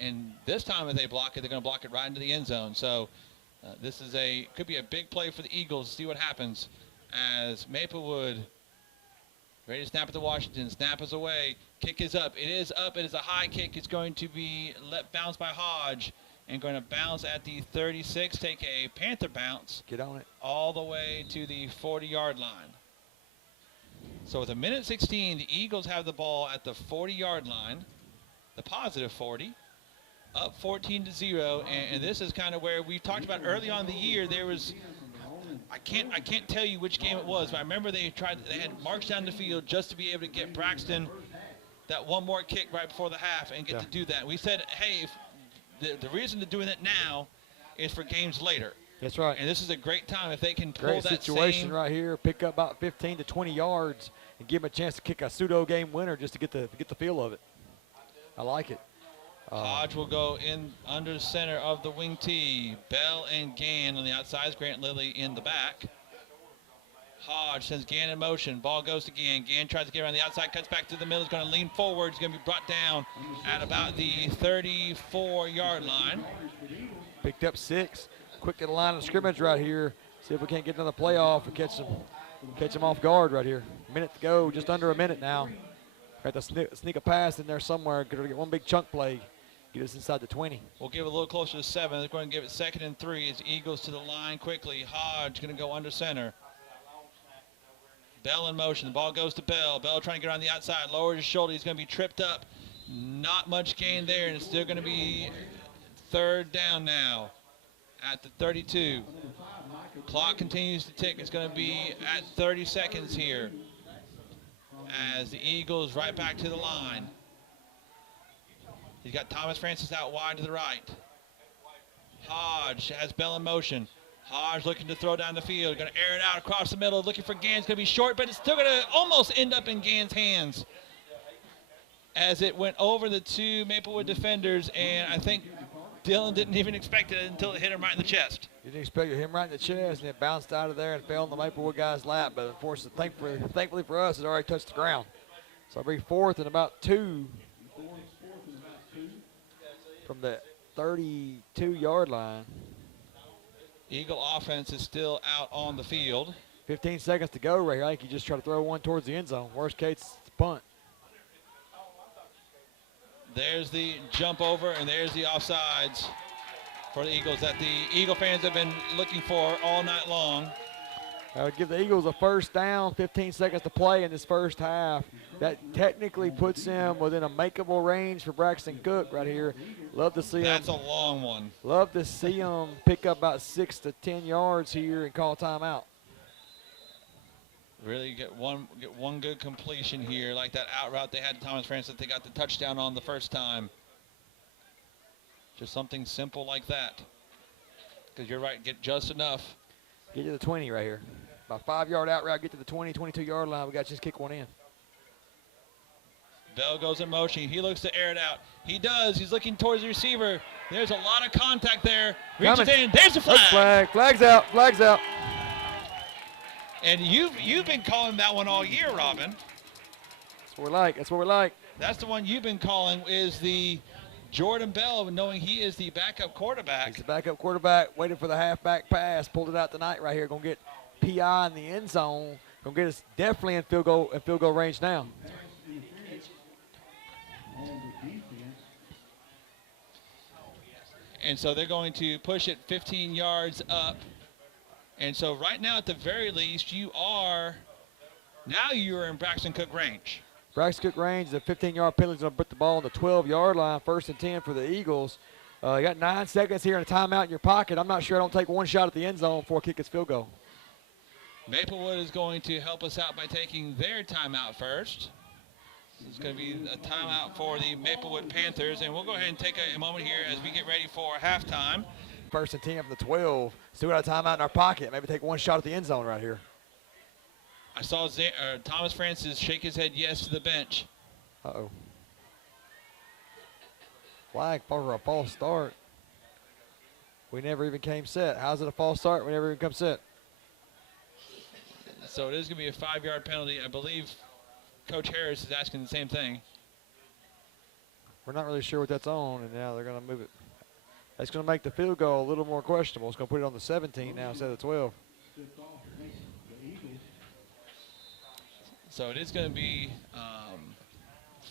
And this time if they block it, they're going to block it right into the end zone. So this is could be a big play for the Eagles. See what happens as Maplewood ready to snap at the Washington. Snap is away. Kick is up. It is up. It is a high kick. It's going to be let bounce by Hodge. And going to bounce at the 36, take a Panther bounce. Get on it. All the way to the 40-yard line. So with 1:16, the Eagles have the ball at the 40-yard line, the positive 40, up 14-0. And this is kind of where we talked about early on in the year. There was, I can't tell you which game it was, but I remember they had marched down the field just to be able to get Braxton that one more kick right before the half and get to do that. We said, hey, if the reason they're doing it now is for games later. That's right. And this is a great time if they can pull great that situation right here. Pick up about 15 to 20 yards and give them a chance to kick a pseudo game winner just to get the feel of it. I like it. Hodge will go in under the center of the wing tee. Bell and Gann on the outside. Grant Lilly in the back. Hodge sends Gann in motion. Ball goes to Gann. Gann tries to get around the outside, cuts back to the middle. He's going to lean forward. He's going to be brought down at about the 34-yard line. Picked up 6. Quick to the line of scrimmage right here. See if we can't get another playoff and catch them off guard right here. Minute to go, just under a minute now. Got to sneak a pass in there somewhere. Going to get one big chunk play. Get us inside the 20. We'll give it a little closer to 7. They're going to give it 2nd and 3 as Eagles to the line quickly. Hodge going to go under center. Bell in motion. The ball goes to Bell. Bell trying to get on the outside. Lowers his shoulder. He's going to be tripped up. Not much gain there, and it's still going to be 3rd down now at the 32. Clock continues to tick. It's going to be at 30 seconds here as the Eagles right back to the line. He's got Thomas Francis out wide to the right. Hodge has Bell in motion. Hodge looking to throw down the field. Going to air it out across the middle. Looking for Gann's. Going to be short, but it's still going to almost end up in Gann's hands as it went over the 2 Maplewood defenders, and I think Dylan didn't even expect it until it hit him right in the chest. You didn't expect him right in the chest, and it bounced out of there and fell in the Maplewood guy's lap. But unfortunately, thankfully for us, it already touched the ground. So it'll be 4th and about 2 from the 32-yard line. Eagle offense is still out on the field. 15 seconds to go right here. I think you just try to throw one towards the end zone. Worst case, it's a punt. There's the jump over, and there's the offsides for the Eagles that the Eagle fans have been looking for all night long. I would give the Eagles a 1st down, 15 seconds to play in this first half. That technically puts them within a makeable range for Braxton Cook right here. Love to see That's a long one. Love to see them pick up about 6 to 10 yards here and call timeout. Really get one good completion here, like that out route they had to Thomas Francis. They got the touchdown on the first time. Just something simple like that. Because you're right, get just enough. Get to the 20 right here. About 5-yard out route, get to the 20, 22-yard line. We got to just kick one in. Bell goes in motion. He looks to air it out. He does. He's looking towards the receiver. There's a lot of contact there. Reaches in. There's the flag. Flag's out. Flag's out. And you've been calling that one all year, Robin. That's what we like. That's what we like. That's the one you've been calling, is the Jordan Bell, knowing he is the backup quarterback. He's the backup quarterback, waiting for the halfback pass. Pulled it out tonight right here. Going to get PI in the end zone. Going to get us definitely in field goal range now. And so they're going to push it 15 yards up. And so right now, at the very least, you're in Braxton Cook range. Braxton Cook range, the 15-yard penalty is going to put the ball on the 12-yard line, 1st and 10 for the Eagles. You got 9 seconds here and a timeout in your pocket. I'm not sure I don't take one shot at the end zone before I kick his field goal. Maplewood is going to help us out by taking their timeout first. It's going to be a timeout for the Maplewood Panthers, and we'll go ahead and take a moment here as we get ready for halftime. 1st and 10 from the 12. Still got a timeout in our pocket. Maybe take one shot at the end zone right here. I saw Thomas Francis shake his head yes to the bench. Uh-oh. Flag for a false start. We never even came set. How's it a false start? We never even come set. So it is going to be a 5-yard penalty. I believe Coach Harris is asking the same thing. We're not really sure what that's on, and now they're going to move it. That's going to make the field goal a little more questionable. It's going to put it on the 17 now instead of the 12. So it is going to be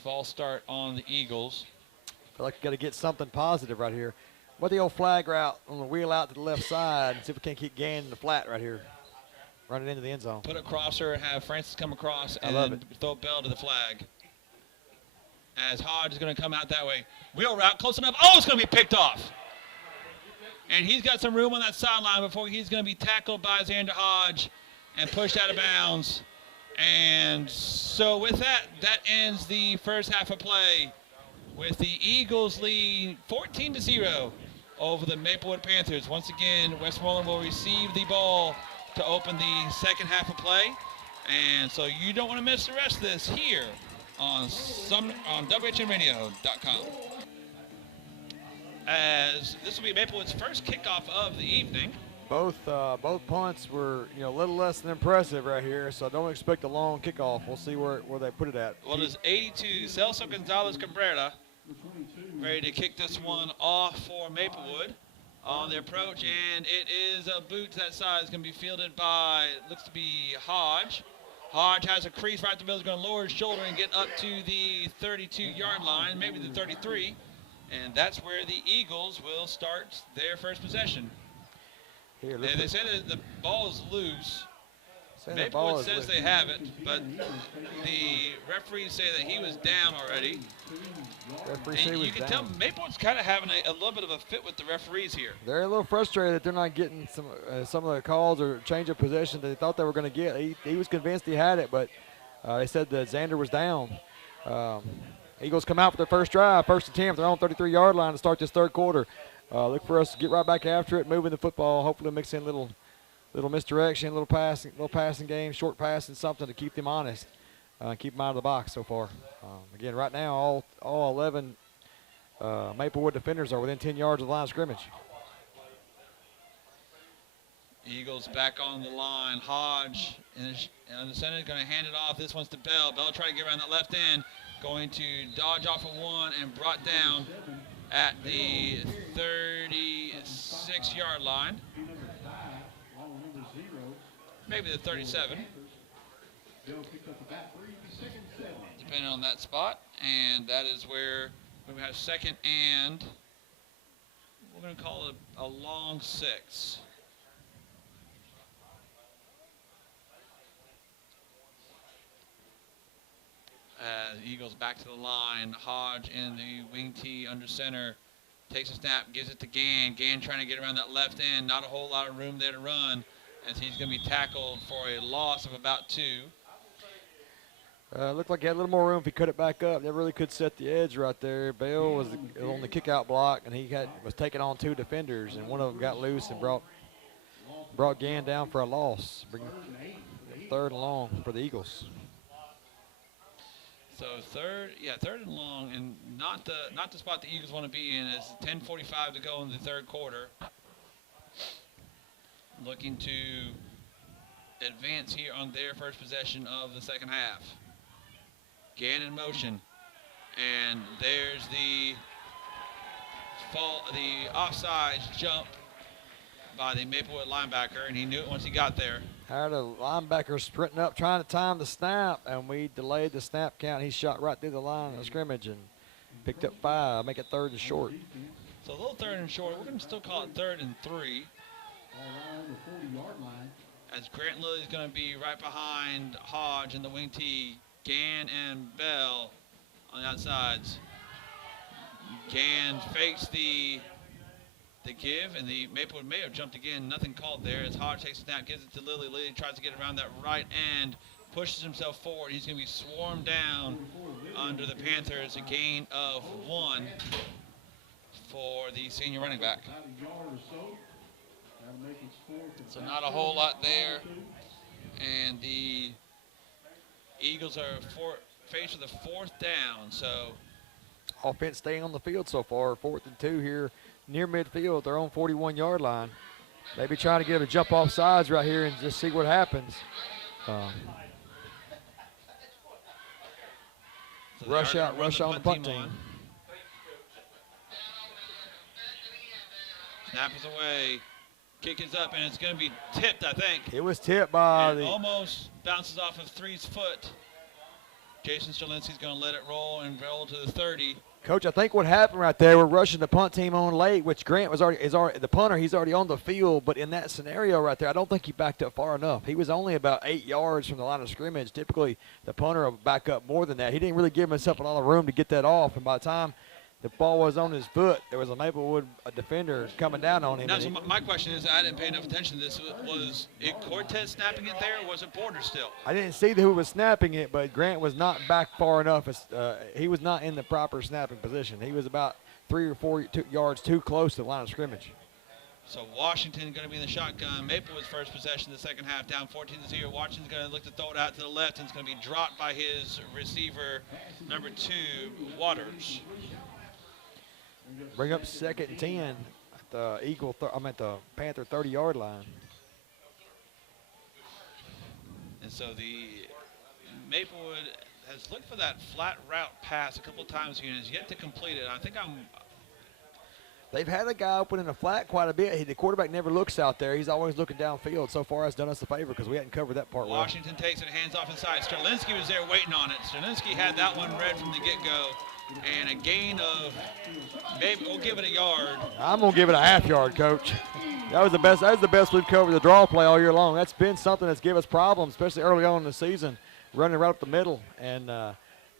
false start on the Eagles. I feel like we got to get something positive right here. What the old flag route on the wheel out to the left side and see if we can't keep Gann in the flat right here. Run it into the end zone. Put a crosser, have Francis come across, and throw Bell to the flag. As Hodge is going to come out that way. Wheel route, close enough. Oh, it's going to be picked off. And he's got some room on that sideline before he's going to be tackled by Xander Hodge and pushed out of bounds. And so with that, that ends the first half of play with the Eagles lead 14-0 over the Maplewood Panthers. Once again, Westmoreland will receive the ball to open the second half of play. And so you don't want to miss the rest of this here on WHINradio.com. As this will be Maplewood's first kickoff of the evening. Both punts were, a little less than impressive right here, so I don't expect a long kickoff. We'll see where they put it at. Well, it's 82, Celso Gonzalez Cabrera, ready to kick this one off for Maplewood on the approach, and it is a boot to that side. It's going to be fielded by, looks to be Hodge. Hodge has a crease right in the middle. He's going to lower his shoulder and get up to the 32-yard line, maybe the 33, and that's where the Eagles will start their first possession. Here, and they say that the ball is loose. Maplewood says they have it, but the referees say that he was down already. And you can tell Maplewood's kind of having a little bit of a fit with the referees here. They're a little frustrated that they're not getting some of the calls or change of possession that they thought they were going to get. He was convinced he had it, but they said that Xander was down. Eagles come out for their first drive, first attempt. They're on 33-yard line to start this third quarter. Look for us to get right back after it, moving the football, hopefully mix in a little misdirection, little passing game, short passing, something to keep them honest, keep them out of the box so far. Again, right now, all 11 Maplewood defenders are within 10 yards of the line of scrimmage. Eagles back on the line. Hodge in the center is going to hand it off. This one's to Bell. Bell trying to get around that left end, going to dodge off of one and brought down at the 36-yard line. Maybe the 37. Depending on that spot. And that is where we have second and we're going to call it a long 6. Eagles back to the line. Hodge in the wing tee under center. Takes a snap, gives it to Gann. Gann trying to get around that left end. Not a whole lot of room there to run, as he's going to be tackled for a loss of about 2. Looked like he had a little more room if he cut it back up. Never really could set the edge right there. Bell was on the kick-out block, and he was taking on 2 defenders, and one of them got loose and brought Gann down for a loss. Third and long for the Eagles. So third and long, and not the spot the Eagles want to be in. It's 10:45 to go in the third quarter. Looking to advance here on their first possession of the second half. Gann in motion, and there's the offside jump by the Maplewood linebacker, and he knew it once he got there. Had a linebacker sprinting up trying to time the snap, and we delayed the snap count. He shot right through the line of scrimmage and picked up 5, make it 3rd and short. So a little 3rd and short. We're going to still call it 3rd and 3. As Grant Lilly is going to be right behind Hodge in the wing tee. Gann and Bell on the outsides. Gann fakes the give, and the Maplewood may have jumped again. Nothing called there as Hodge takes a snap, gives it to Lilly. Lilly tries to get around that right end, pushes himself forward. He's going to be swarmed down under the Panthers. A gain of 1 for the senior running back. So not a whole lot there. And the Eagles are faced with a 4th down. So offense staying on the field so far. 4th and 2 here near midfield, their own 41-yard line. Maybe trying to get a jump off sides right here and just see what happens. So rush on the punt team. Snap is away. Kick is up, and it's going to be tipped, I think. It was tipped by and almost bounces off of 3's foot. Jason Strelinsky's going to let it roll and roll to the 30. Coach, I think what happened right there, we're rushing the punt team on late, which Grant is already the punter. He's already on the field, but in that scenario right there, I don't think he backed up far enough. He was only about 8 yards from the line of scrimmage. Typically, the punter will back up more than that. He didn't really give himself a lot of room to get that off, and by the time the ball was on his foot, there was a Maplewood defender coming down on him. Now, so my question is, I didn't pay enough attention to this. Was it Cortez snapping it there, or was it Porter still? I didn't see who was snapping it, but Grant was not back far enough. He was not in the proper snapping position. He was about 3 or 4 yards too close to the line of scrimmage. So Washington going to be in the shotgun. Maplewood's first possession of the second half, down 14-0. Washington's going to look to throw it out to the left, and it's going to be dropped by his receiver, number 2, Waters. Bring up 2nd and 10. the the Panther 30-yard line. And so the Maplewood has looked for that flat route pass a couple of times here and has yet to complete it. I think They've had a guy open in the flat quite a bit. The quarterback never looks out there. He's always looking downfield. So far, has done us a favor because we hadn't covered that part well. Washington takes it, hands off inside. Sterlinski was there waiting on it. Sterlinski had that one read from the get-go. And a gain of, maybe we'll give it a yard. I'm going to give it a half yard, Coach. That was the best. That was the best we've covered the draw play all year long. That's been something that's given us problems, especially early on in the season, running right up the middle. And, I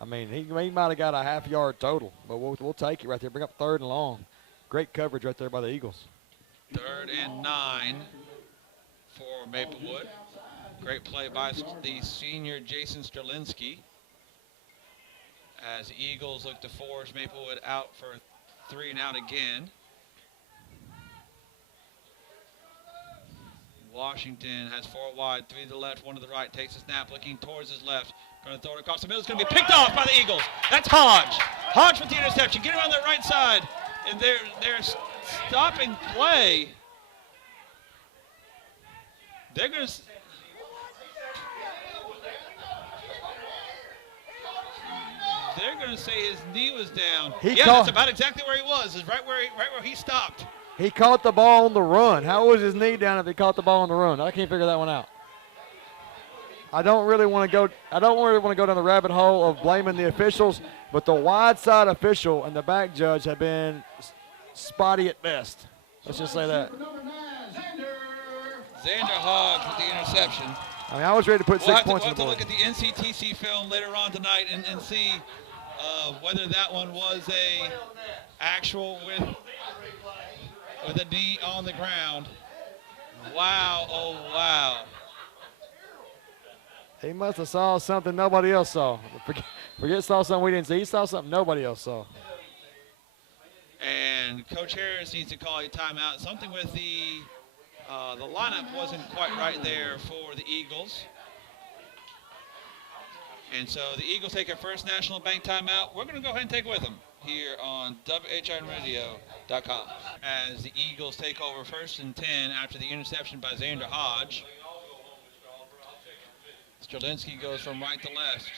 mean, he might have got a half yard total, but we'll take it right there. Bring up 3rd and long. Great coverage right there by the Eagles. 3rd and 9 for Maplewood. Great play by the senior Jason Sterlinski. As the Eagles look to force Maplewood out for 3 and out again. Washington has 4 wide, 3 to the left, 1 to the right, takes a snap, looking towards his left. Going to throw it across the middle. It's going to be picked off by the Eagles. That's Hodge. Hodge with the interception. Get around the right side. And they're stopping play. They're going to... They're going to say his knee was down. That's about exactly where he was. Is right where he stopped. He caught the ball on the run. How was his knee down if he caught the ball on the run? I can't figure that one out. I don't really want to go down the rabbit hole of blaming the officials, but the wide side official and the back judge have been spotty at best. Let's just say that. Xander Hodge with the interception. I mean, I was ready to put 6 points on the board. We'll have to look at the NCTC film later on tonight and see whether that one was a actual with a knee on the ground. Wow, oh wow. He must have saw something nobody else saw. Forget saw something we didn't see. He saw something nobody else saw. And Coach Harris needs to call a timeout. Something with the lineup wasn't quite right there for the Eagles. And so the Eagles take their first National Bank timeout. We're going to go ahead and take it with them here on WHINradio.com as the Eagles take over 1st and 10 after the interception by Xander Hodge. Sterlinski goes from right to left.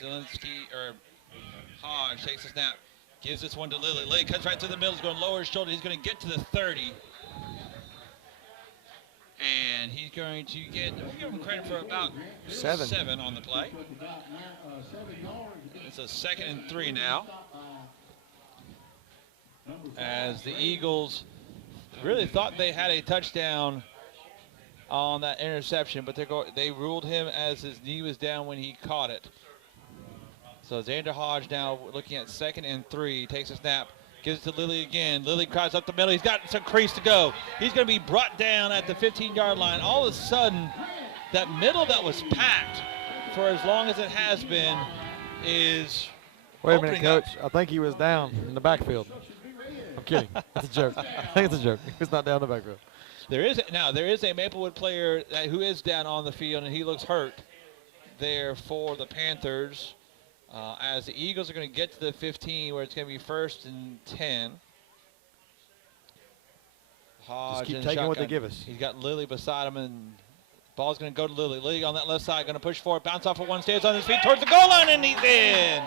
Hodge takes a snap, gives this one to Lilly. Lilly cuts right to the middle, he's going to lower his shoulder. He's going to get to the 30. And he's going to give him credit for about 7 on the play. It's a 2nd and 3 now. As the Eagles really thought they had a touchdown on that interception, but they ruled him as his knee was down when he caught it. So Xander Hodge now looking at 2nd and 3, takes a snap, gives it to Lilly again. Lilly crowds up the middle. He's got some crease to go. He's going to be brought down at the 15-yard line. All of a sudden, that middle that was packed for as long as it has been is Wait a minute, Coach. I think he was down in the backfield. I'm kidding. That's a joke. I think it's a joke. He was not down in the backfield. There is a Maplewood player who is down on the field, and he looks hurt there for the Panthers. As the Eagles are going to get to the 15, where it's going to be 1st and 10. Hodge just keep in taking shotgun. what they give us. He's got Lilly beside him, and ball's going to go to Lilly. Lilly on that left side, going to push forward, bounce off of one, stays on his feet towards the goal line, and he's in.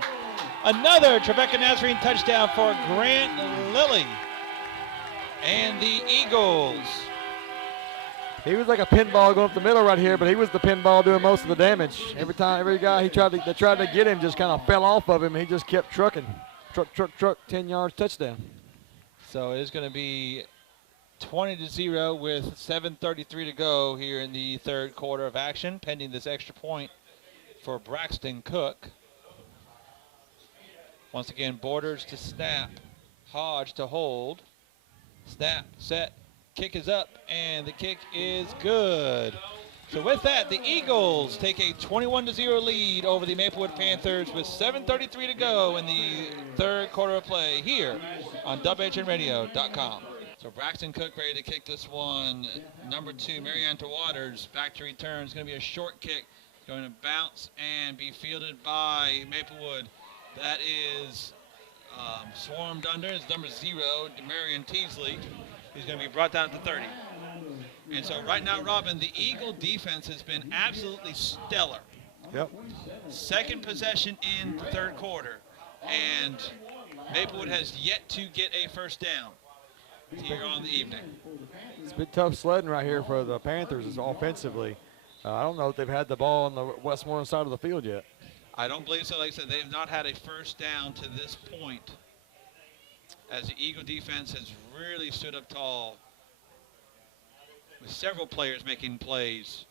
Another Trevecca Nazarene touchdown for Grant Lilly and the Eagles. He was like a pinball going up the middle right here, but he was the pinball doing most of the damage. Every guy they tried to get him just kind of fell off of him. He just kept trucking. Truck, 10 yards, touchdown. So it is going to be 20-0 with 7:33 to go here in the 3rd quarter of action, pending this extra point for Braxton Cook. Once again, Borders to snap. Hodge to hold. Snap, set. Kick is up, and the kick is good. So with that, the Eagles take a 21-0 lead over the Maplewood Panthers with 7:33 to go in the 3rd quarter of play here on WHINradio.com. So Braxton Cook ready to kick this one. Number 2, Marianta Waters, back to return. It's going to be a short kick. Going to bounce and be fielded by Maplewood. That is swarmed under. It's number 0, Demarion Teasley. He's going to be brought down at the 30. And so right now, Robin, the Eagle defense has been absolutely stellar. Yep. Second possession in the third quarter, and Maplewood has yet to get a first down here on the evening. It's been tough sledding right here for the Panthers offensively. I don't know if they've had the ball on the Westmoreland side of the field yet. I don't believe so. Like I said, they've not had a first down to this point, as the Eagle defense has really stood up tall with several players making plays.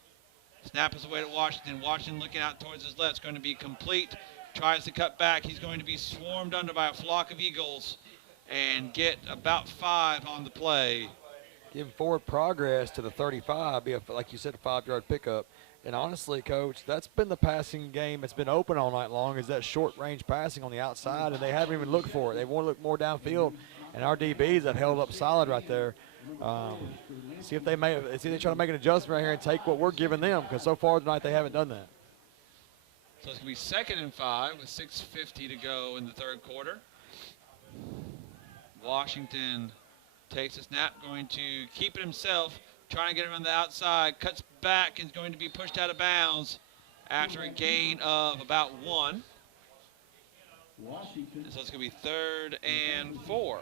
Snap is away to Washington. Washington looking out towards his left. It's going to be complete. Tries to cut back. He's going to be swarmed under by a flock of Eagles and get about 5 on the play. Give forward progress to the 35, be like you said, a 5-yard pickup. And honestly, Coach, that's been the passing game that's been open all night long, is that short-range passing on the outside, and they haven't even looked for it. They want to look more downfield, and our DBs have held up solid right there. See if they try to make an adjustment right here and take what we're giving them, because so far tonight they haven't done that. So it's going to be 2nd and 5 with 6:50 to go in the third quarter. Washington takes a snap, going to keep it himself, trying to get it on the outside, cuts back, and is going to be pushed out of bounds after a gain of about 1. And so it's going to be 3rd and 4.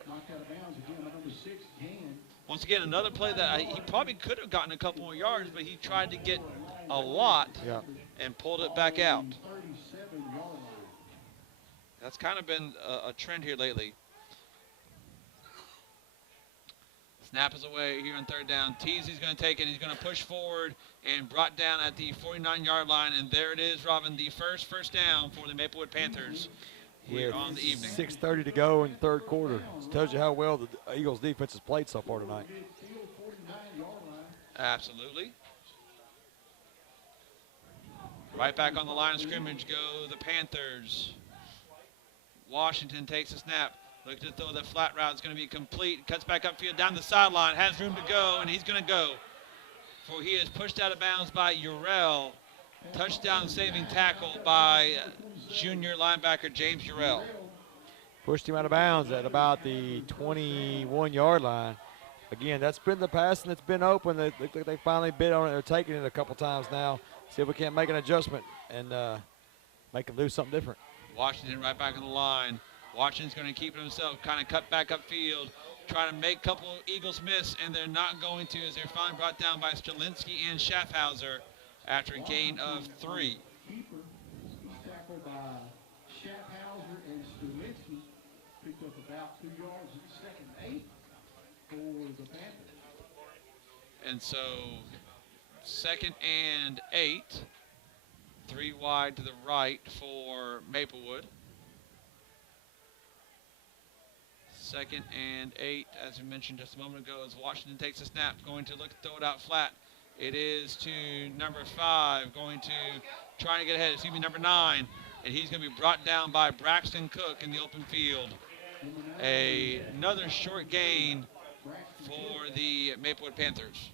Once again, another play that he probably could have gotten a couple more yards, but he tried to get a lot and pulled it back out. That's kind of been a trend here lately. Snap is away here on 3rd down. Teasley's going to take it. He's going to push forward and brought down at the 49-yard line. And there it is, Robin, the first down for the Maplewood Panthers here on the evening. 6:30 to go in the third quarter. It tells you how well the Eagles defense has played so far tonight. Absolutely. Right back on the line of scrimmage go the Panthers. Washington takes a snap. Looking to throw that flat route. It's going to be complete. Cuts back upfield down the sideline. Has room to go, and he's going to go. For he is pushed out of bounds by Urell. Touchdown saving tackle by junior linebacker James Urell. Pushed him out of bounds at about the 21-yard line. Again, that's been the passing that's been open. They look like they finally bid on it. They're taking it a couple times now. See if we can't make an adjustment and make them do something different. Washington right back on the line. Washington's going to keep it himself, kind of cut back upfield, trying to make a couple of Eagles miss, and they're not going to, as they're finally brought down by Strelinsky and Schaffhauser after a gain of 3. Tackled by Schaffhauser and Strelinsky. Picked up about 2 yards in 2nd and 8 for the Panthers. And so 2nd and 8, 3 wide to the right for Maplewood. 2nd and 8, as we mentioned just a moment ago, as Washington takes a snap, going to look to throw it out flat. It is to number 5, going to trying to get ahead. Excuse me, number 9, and he's going to be brought down by Braxton Cook in the open field. Another short gain for the Maplewood Panthers.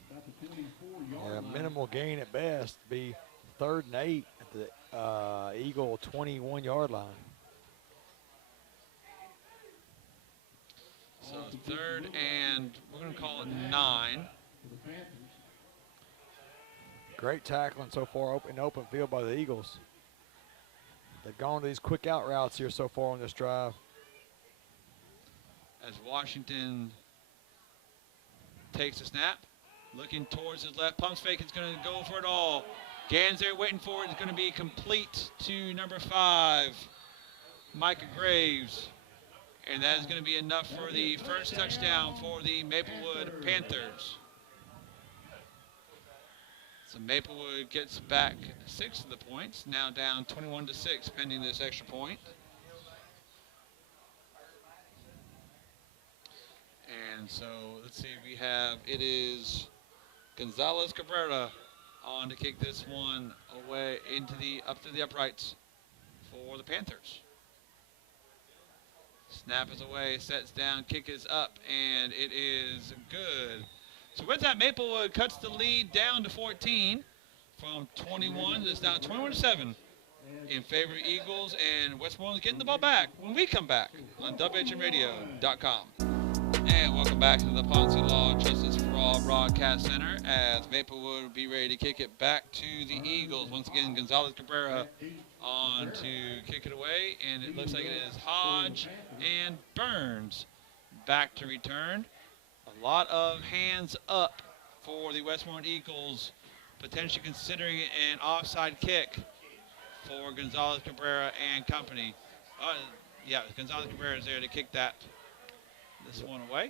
Yeah, minimal gain at best. Be 3rd and 8 at the Eagle 21-yard line. So 3rd and we're going to call it 9. Great tackling so far in the open field by the Eagles. They've gone to these quick out routes here so far on this drive. As Washington takes a snap, looking towards his left, pumps fake, is going to go for it all. Gans there waiting for it. It's going to be complete to number 5, Micah Graves. And that is going to be enough for the first touchdown for the Maplewood Panthers. So Maplewood gets back 6 of the points, now down 21-6 pending this extra point. And so let's see, it is Gonzalez Cabrera on to kick this one away up to the uprights for the Panthers. Snap is away, sets down, kick is up, and it is good. So with that, Maplewood cuts the lead down to 14 from 21. It's now 21-7 in favor of Eagles, and Westmoreland's getting the ball back when we come back on WHINradio.com. And Welcome back to the Ponce Law Justice for All Broadcast Center as Maplewood will be ready to kick it back to the Eagles. Once again, Gonzalez Cabrera on to kick it away, and it looks like it is Hodge and Burns back to return. A lot of hands up for the Westmoreland Eagles, potentially considering an offside kick for Gonzalez Cabrera and company. Yeah, Gonzalez Cabrera is there to kick this one away.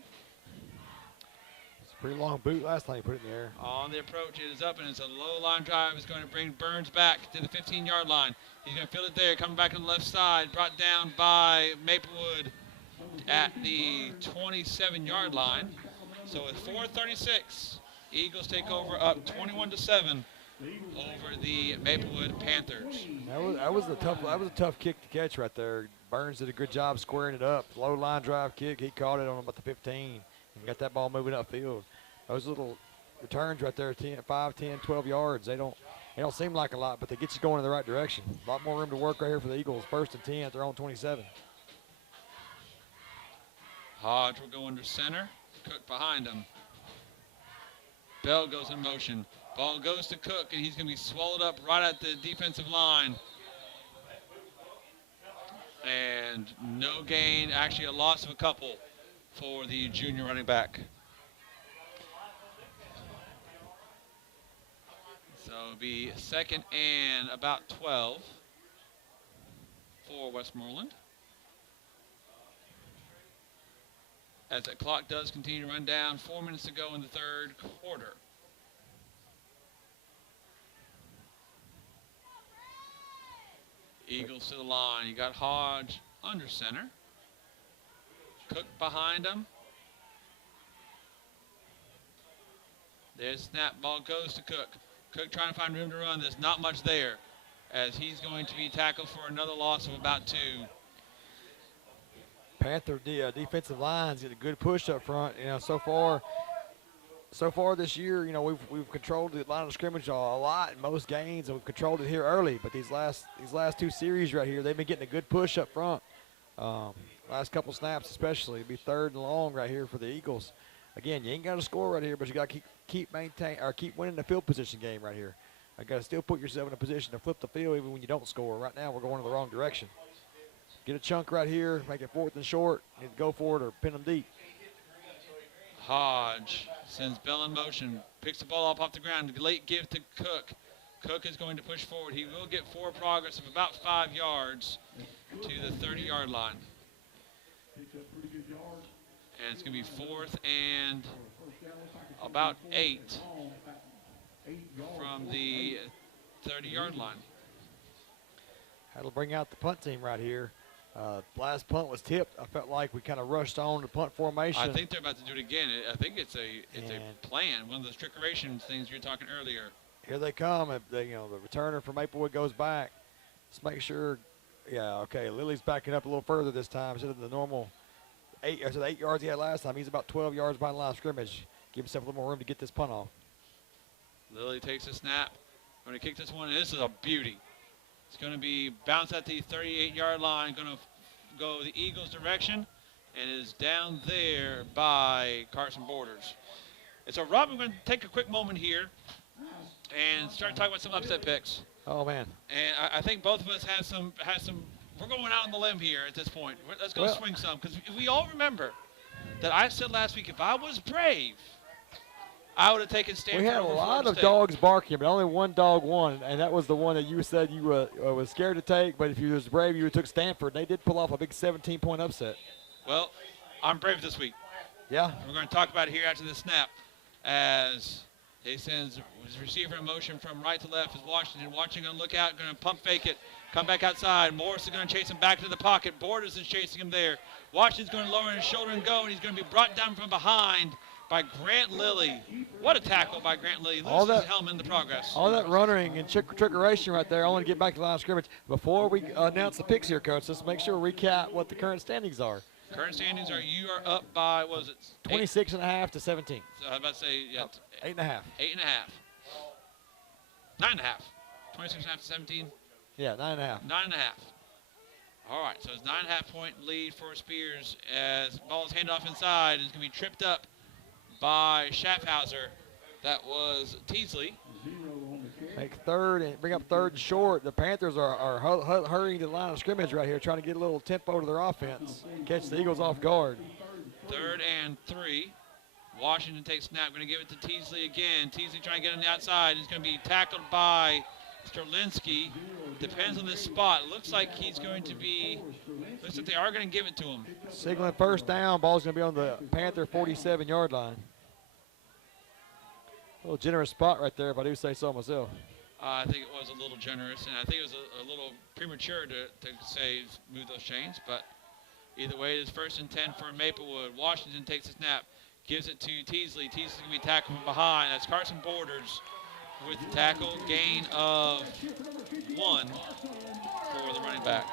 It's a pretty long boot last time he put it in the air. On the approach, it is up, and it's a low line drive. It's going to bring Burns back to the 15-yard line. He's going to field it there, coming back on the left side, brought down by Maplewood at the 27-yard line. So with 4:36, Eagles take over up 21-7 over the Maplewood Panthers. That was a tough kick to catch right there. Burns did a good job squaring it up. Low line drive kick. He caught it on about the 15 and got that ball moving upfield. Those little returns right there, 5, 10, 12 yards. They don't seem like a lot, but they get you going in the right direction. A lot more room to work right here for the Eagles. 1st and 10 at their own 27. Hodge will go under center. Cook behind him. Bell goes in motion. Ball goes to Cook, and he's going to be swallowed up right at the defensive line. And no gain, actually a loss of a couple for the junior running back. So it'll be 2nd and about 12 for Westmoreland. As the clock does continue to run down, 4 minutes to go in the 3rd quarter. Eagles to the line. You got Hodge under center. Cook behind him. There's snap. Ball goes to Cook. Cook trying to find room to run. There's not much there as he's going to be tackled for another loss of about 2. Panther defensive lines get a good push up front. You know, so far this year, you know, we've controlled the line of scrimmage a lot in most games, and we've controlled it here early. But these last 2 series right here, they've been getting a good push up front. Last couple snaps especially. It'll be 3rd and long right here for the Eagles. Again, you ain't got to score right here, but you got to keep winning the field position game right here. I got to still put yourself in a position to flip the field even when you don't score. Right now, we're going in the wrong direction. Get a chunk right here, make it 4th and short, and go for it or pin them deep. Hodge sends Bell in motion, picks the ball up off the ground, late give to Cook. Cook is going to push forward. He will get forward progress of about 5 yards to the 30-yard line. And it's going to be 4th and about 8 from the 30-yard line. That'll bring out the punt team right here. Last punt was tipped. I felt like we kind of rushed on to punt formation. I think they're about to do it again. I think it's a plan. One of those trickeration things you were talking earlier. Here they come. The returner from Maplewood goes back. Let's make sure. Yeah, okay. Lily's backing up a little further this time instead of the normal 8 yards he had last time. He's about 12 yards behind the line of scrimmage. Give himself a little more room to get this punt off. Lily takes a snap. Going to kick this one. This is a beauty. It's going to be bounced at the 38-yard line. Going to go the Eagles' direction, and is down there by Carson Borders. And so, Rob, I'm going to take a quick moment here and start talking about some upset picks. Oh man! And I think both of us have some. We're going out on the limb here at this point. Let's go swing some, because we all remember that I said last week if I was brave, I would have taken Stanford. We had a lot of dogs barking, but only one dog won, and that was the one that you said you was scared to take. But if you was brave, you would have took Stanford. They did pull off a big 17-point upset. Well, I'm brave this week. Yeah. We're going to talk about it here after the snap, as he sends his receiver in motion from right to left. Is Washington. Washington going to look out, going to pump fake it, come back outside. Morris is going to chase him back to the pocket. Borders is chasing him there. Washington's going to lower his shoulder and go, and he's going to be brought down from behind by Grant Lilly. What a tackle by Grant Lilly. Loses his helmet in the progress. All that running and trickeration right there. I want to get back to the line of scrimmage. Before we announce the picks here, Coach, let's make sure we recap what the current standings are. Current standings are you are up by, what was it? 26.5 to 17. So I was about to say, yeah. 8.5. 8.5. 9.5. 26.5 to 17. Yeah, 9.5. 9.5. All right, so it's 9.5-point lead for Spears as ball is handed off inside. It's going to be tripped up by Schaffhauser. That was Teasley. Make third and bring up third and short. The Panthers are hurrying to the line of scrimmage right here, trying to get a little tempo to their offense, catch the Eagles off guard. 3rd and 3. Washington takes snap, going to give it to Teasley again. Teasley trying to get on the outside. He's going to be tackled by Sterlinski. Depends on this spot. Looks like he's going to be, looks like they are going to give it to him. Signaling first down. Ball's going to be on the Panther 47-yard line. A little generous spot right there, if I do say so myself. I think it was a little generous, and I think it was a little premature to say move those chains, but either way, it is 1st and 10 for Maplewood. Washington takes a snap, gives it to Teasley. Teasley's going to be tackled from behind. That's Carson Borders with the tackle, gain of 1 for the running back.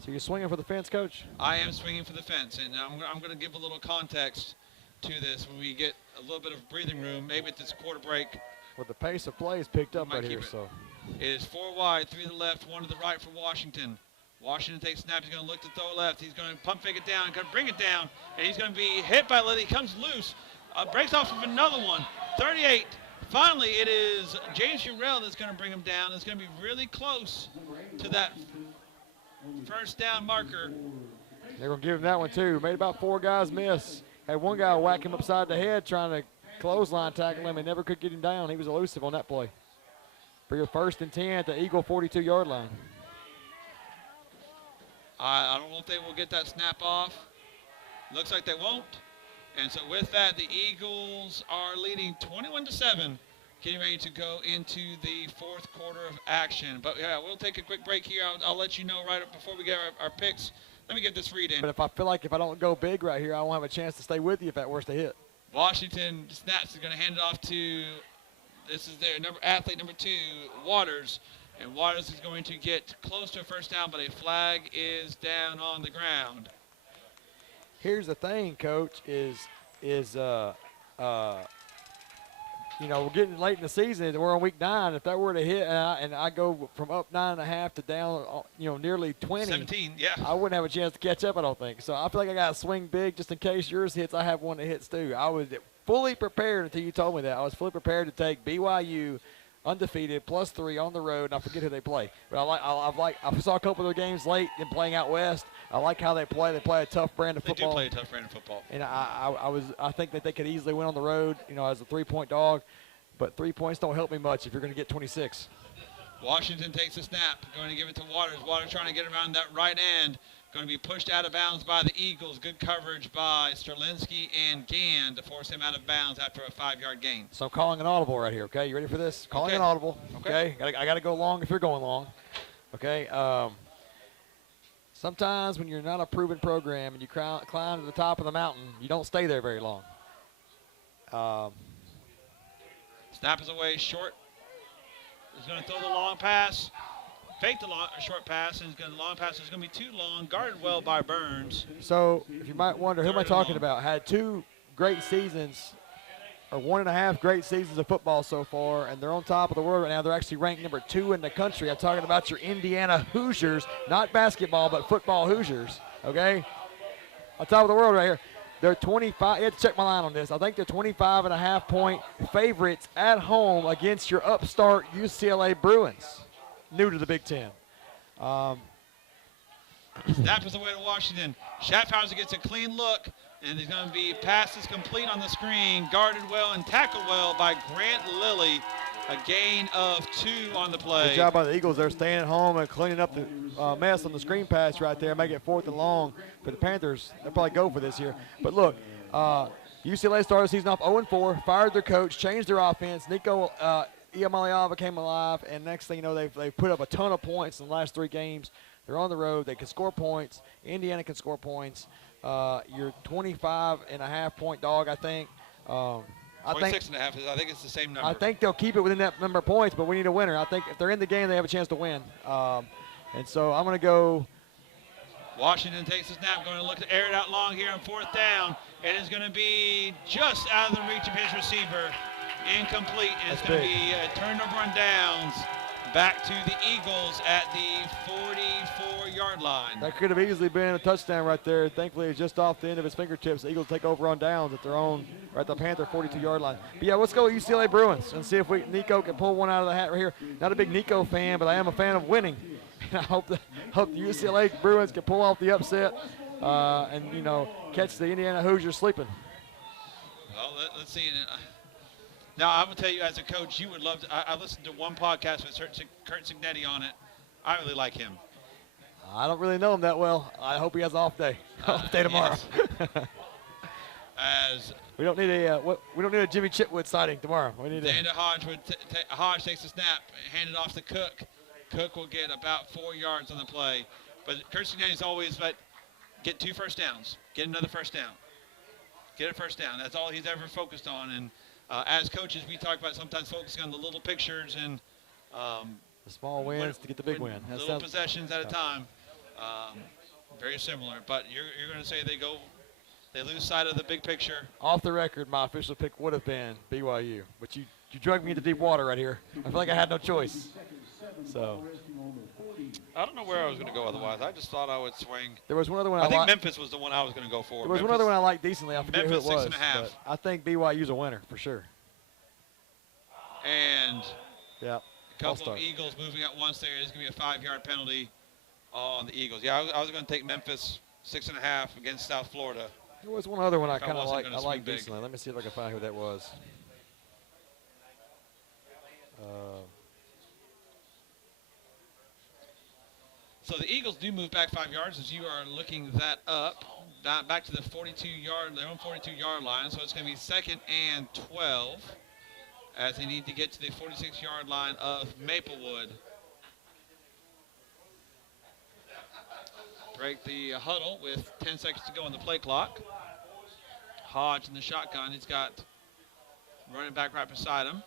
So you're swinging for the fence, Coach? I am swinging for the fence, and I'm going to give a little context to this when we get a little bit of breathing room, maybe at this quarter break. Well, the pace of play is picked up right here, so. It is 4 wide, 3 to the left, 1 to the right for Washington. Washington takes snap. He's going to look to throw left. He's going to pump fake it down, going to bring it down, and he's going to be hit by Lilly. He comes loose, breaks off of another one. 38. Finally, it is James Urell that's going to bring him down. It's going to be really close to that first down marker. They're going to give him that one, too. Made about 4 guys miss. Had one guy whack him upside the head trying to clothesline tackle him and never could get him down. He was elusive on that play. For your 1st and 10 at the Eagle 42-yard line. I don't know if they will get that snap off. Looks like they won't. And so with that, the Eagles are leading 21-7, getting ready to go into the 4th quarter of action. But yeah, we'll take a quick break here. I'll let you know right before we get our picks. Let me get this read in. But if I feel like if I don't go big right here, I won't have a chance to stay with you if that worst to hit. Washington snaps is going to hand it off to, this is their athlete number 2, Waters. And Waters is going to get close to a first down, but a flag is down on the ground. Here's the thing, Coach, is you know, we're getting late in the season. We're on week 9. If that were to hit and I go from up 9.5 to down, you know, nearly 20. 17, yeah. I wouldn't have a chance to catch up, I don't think. So I feel like I got to swing big just in case yours hits. I have one that hits too. I was fully prepared until you told me that. I was fully prepared to take BYU undefeated +3 on the road, and I forget who they play. But I saw a couple of their games late in playing out west. I like how they play. They play a tough brand of football. They do play a tough brand of football. And I think that they could easily win on the road, you know, as a 3-point dog. But 3 points don't help me much if you're going to get 26. Washington takes a snap, going to give it to Waters. Waters trying to get around that right end. Going to be pushed out of bounds by the Eagles. Good coverage by Sterlinski and Gann to force him out of bounds after a 5-yard gain. So I'm calling an audible right here, okay? You ready for this? Calling an audible, okay? I got to go long if you're going long, okay? Sometimes when you're not a proven program and you climb to the top of the mountain, you don't stay there very long. Snap is away, short. He's going to throw the long pass. Fake the short pass, and the long pass is going to be too long. Guarded well by Burns. So if you might wonder, who am I talking about? Had 2 great seasons, or 1.5 great seasons of football so far, and they're on top of the world right now. They're actually ranked number 2 in the country. I'm talking about your Indiana Hoosiers, not basketball, but football Hoosiers, okay? On top of the world right here. They're 25. You have to check my line on this. I think they're 25.5-point favorites at home against your upstart UCLA Bruins, new to the Big Ten. Snap is away to Washington. Schaffhauser gets a clean look, and he's going to be passes complete on the screen, guarded well and tackled well by Grant Lilly. A gain of 2 on the play. Good job by the Eagles. They're staying at home and cleaning up the mess on the screen pass right there, make it 4th and long. For the Panthers, they'll probably go for this here. But look, UCLA started the season off 0-4, fired their coach, changed their offense. Nico Iamaleava came alive, and next thing you know, they've put up a ton of points in the last 3 games. They're on the road. They can score points. Indiana can score points. You're 25.5-point dog, I think. 26.5. I think it's the same number. I think they'll keep it within that number of points, but we need a winner. I think if they're in the game, they have a chance to win. And so I'm going to go. Washington takes the snap, going to look to air it out long here on 4th down. It is going to be just out of the reach of his receiver. Incomplete. And it's going to be a turnover on downs. back to the Eagles at the 44-yard line. That could have easily been a touchdown right there. Thankfully, it's just off the end of his fingertips. The Eagles take over on downs at their own, right at the Panther 42-yard line. But yeah, let's go with UCLA Bruins and see if Nico can pull one out of the hat right here. Not a big Nico fan, but I am a fan of winning. And I hope the UCLA Bruins can pull off the upset and, you know, catch the Indiana Hoosiers sleeping. Well, let's see. Now, I'm going to tell you, as a coach, you would love to. I listened to one podcast with Kurt Signetti on it. I really like him. I don't really know him that well. I hope he has an off day. Off day tomorrow. As we don't need a Jimmy Chitwood sighting tomorrow. We need Hodge takes a snap, hand it off to Cook. Cook will get about 4 yards on the play. But Kurt Signetti's always like, get 2 first downs, get another first down. Get a first down. That's all he's ever focused on. And as coaches, we talk about sometimes focusing on the little pictures and the small wins to get the big win. Little possessions at a time. Very similar. But you're going to say they lose sight of the big picture. Off the record, my official pick would have been BYU. But you dragged me into deep water right here. I feel like I had no choice. So I don't know where I was going to go otherwise. I just thought I would swing. There was one other one I think Memphis was the one I was going to go for. There was one other one I liked decently. I forget Memphis who it was. 6.5. But I think BYU's a winner for sure. And yeah, a couple of Eagles moving at once there. There's going to be a 5-yard penalty on the Eagles. Yeah, I was going to take Memphis 6.5 against South Florida. There was one other one I kind of liked. I liked decently. Let me see if I can find who that was. So the Eagles do move back 5 yards as you are looking that up. Back to the their own 42-yard line. So it's going to be 2nd and 12 as they need to get to the 46-yard line of Maplewood. Break the huddle with 10 seconds to go on the play clock. Hodge in the shotgun. He's got running back right beside him.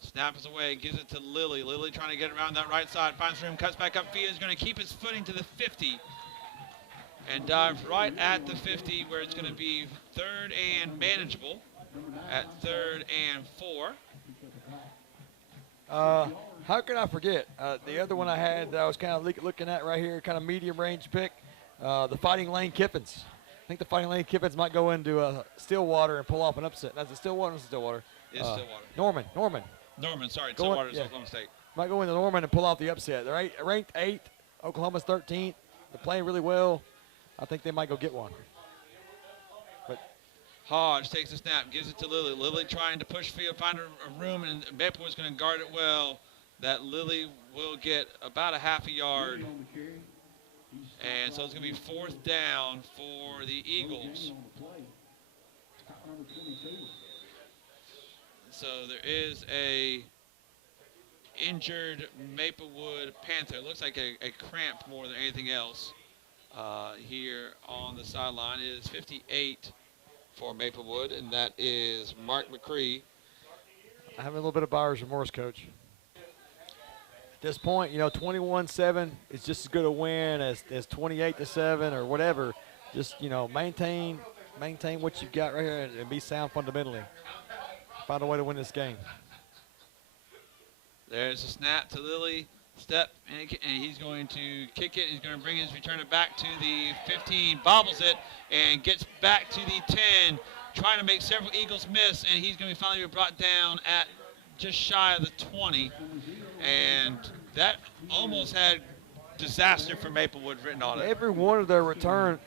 Snap is away, gives it to Lilly. Lilly trying to get around that right side, finds room, cuts back upfield. He's going to keep his footing to the 50 and dive right at the 50 where it's going to be 3rd and manageable at 3rd and 4. How could I forget? The other one I had that I was kind of looking at right here, kind of medium range pick, the Fighting Lane Kiffins. I think the Fighting Lane Kiffins might go into Stillwater and pull off an upset. That's Stillwater. It's Stillwater. It's Stillwater. Norman, sorry. Stillwater is Oklahoma State. Might go into Norman and pull off the upset. They're ranked 8th. Oklahoma's 13th. They're playing really well. I think they might go get one. But Hodge takes the snap, gives it to Lilly. Lilly trying to push field, find a room, and Maplewood's going to guard it well. That Lilly will get about a half a yard. And so it's going to be 4th down for the Eagles. So there is a injured Maplewood Panther. It looks like a cramp more than anything else here on the sideline. It is 58 for Maplewood, and that is Mark McCree. I'm having a little bit of buyer's remorse, Coach. At this point, 21-7 is just as good a win as 28-7 or whatever. Just, maintain what you've got right here and be sound fundamentally. Find a way to win this game. There's a snap to Lilly. Step, and he's going to kick it. He's going to return it back to the 15, bobbles it, and gets back to the 10, trying to make several Eagles miss, and he's going to finally be brought down at just shy of the 20. And that almost had disaster for Maplewood written on it. Every one of their returns,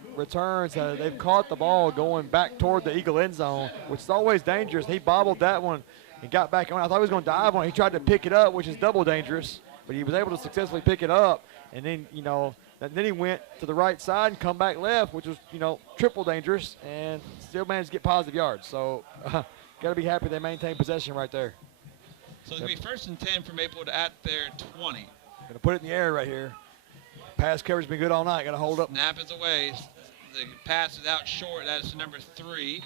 they've caught the ball going back toward the Eagle end zone, which is always dangerous. He bobbled that one and got back on. I thought he was going to dive on it. He tried to pick it up, which is double dangerous, but he was able to successfully pick it up. And then, then he went to the right side and come back left, which was, triple dangerous, and still managed to get positive yards. So got to be happy they maintained possession right there. So it's going to be 1st and 10 for Maplewood at their 20. Going to put it in the air right here. Pass coverage has been good all night. Got to hold up. Snap is away. The pass is out short. That's number 3.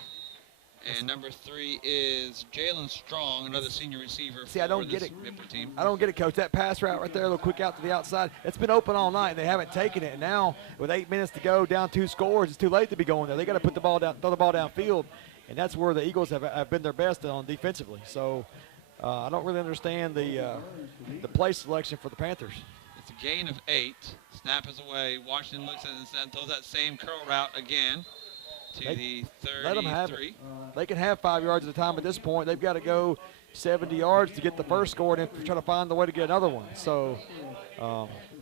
And number 3 is Jalen Strong, another senior receiver for I don't this get it. Maplewood team. I don't get it, Coach. That pass route right there, a little quick out to the outside. It's been open all night. They haven't taken it. And now, with 8 minutes to go, down 2 scores, it's too late to be going there. They got to put the ball down, throw the ball downfield, and that's where the Eagles have been their best on defensively. So I don't really understand the play selection for the Panthers. It's a gain of 8. Snap is away. Washington looks at it and throws that same curl route again to the 33. Let them have it. They can have 5 yards at a time at this point. They've got to go 70 yards to get the first score and then try to find the way to get another one. So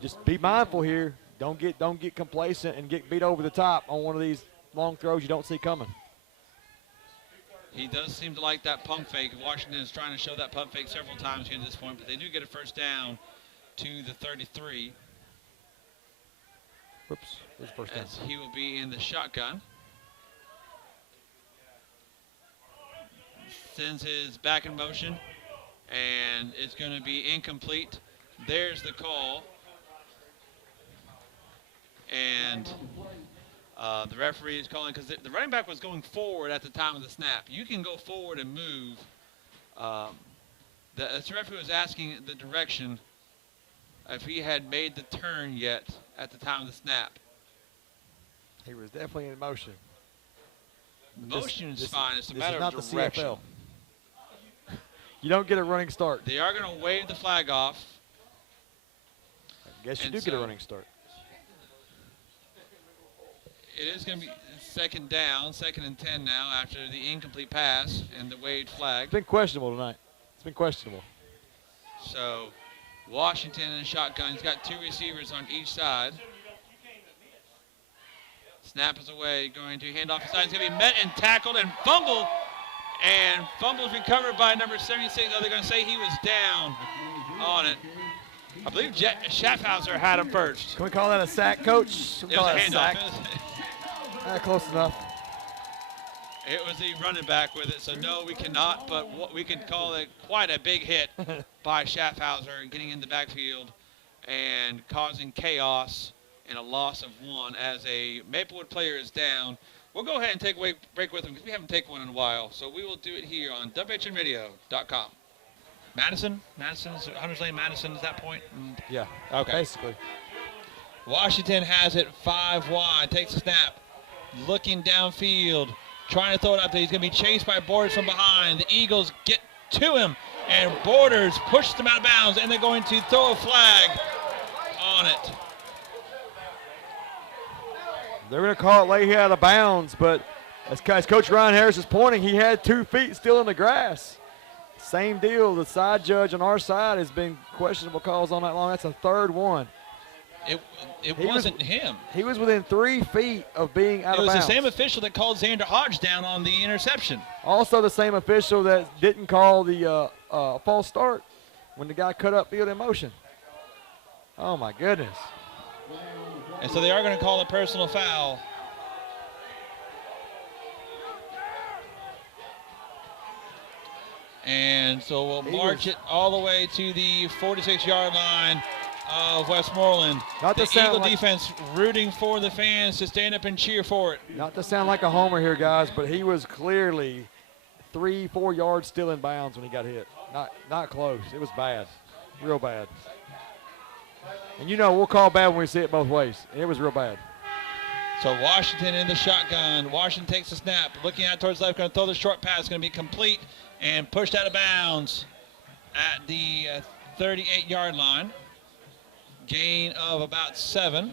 just be mindful here. Don't get complacent and get beat over the top on one of these long throws you don't see coming. He does seem to like that pump fake. Washington is trying to show that pump fake several times here at this point, but they do get a first down to the 33. Whoops, there's first down. As he will be in the shotgun. Sends his back in motion, and it's going to be incomplete. There's the call. And the referee is calling because the running back was going forward at the time of the snap. You can go forward and move. The referee was asking the direction if he had made the turn yet at the time of the snap. He was definitely in motion. Motion is fine. It's a matter not of the direction. CFL. You don't get a running start. They are going to wave the flag off. I guess you do get a running start. It is going to be second down, 2nd and 10 now after the incomplete pass and the waved flag. It's been questionable tonight. It's been questionable. So Washington in a shotgun. He's got 2 receivers on each side. Snap is away, going to hand off the side. He's going to be met and tackled and fumbled. And fumbles recovered by number 76. Oh, they're going to say he was down on it. I believe Schaffhauser had him first. Can we call that a sack, Coach? It was a handoff. Close enough. It was the running back with it, so no, we cannot, but what we could call it quite a big hit by Schaffhauser getting in the backfield and causing chaos and a loss of 1 as a Maplewood player is down. We'll go ahead and take a break with him because we haven't taken one in a while, so we will do it here on WHINradio.com. Madison, Hunter's Lane, Madison, is that point? Yeah, okay. Basically. Washington has it 5 wide, takes a snap, looking downfield, trying to throw it up there. He's going to be chased by Borders from behind. The Eagles get to him, and Borders pushes them out of bounds, and they're going to throw a flag on it. They're going to call it lay out of bounds, but as Coach Ryan Harris is pointing, he had 2 feet still in the grass. Same deal. The side judge on our side has been questionable calls all night long. That's a 3rd one. It wasn't him. He was within 3 feet of being out of bounds. It was the same official that called Xander Hodge down on the interception. Also the same official that didn't call the false start when the guy cut up field in motion. Oh, my goodness. And so they are going to call a personal foul. And so we'll march it all the way to the 46-yard line of Westmoreland. The Eagle defense rooting for the fans to stand up and cheer for it. Not to sound like a homer here, guys, but he was clearly 3-4 yards still in bounds when he got hit. Not close. It was bad. Real bad. And you know we'll call bad when we see it both ways. It was real bad. So Washington in the shotgun. Washington takes the snap, looking out towards left, going to throw the short pass. Going to be complete and pushed out of bounds at the 38-yard line. Gain of about 7.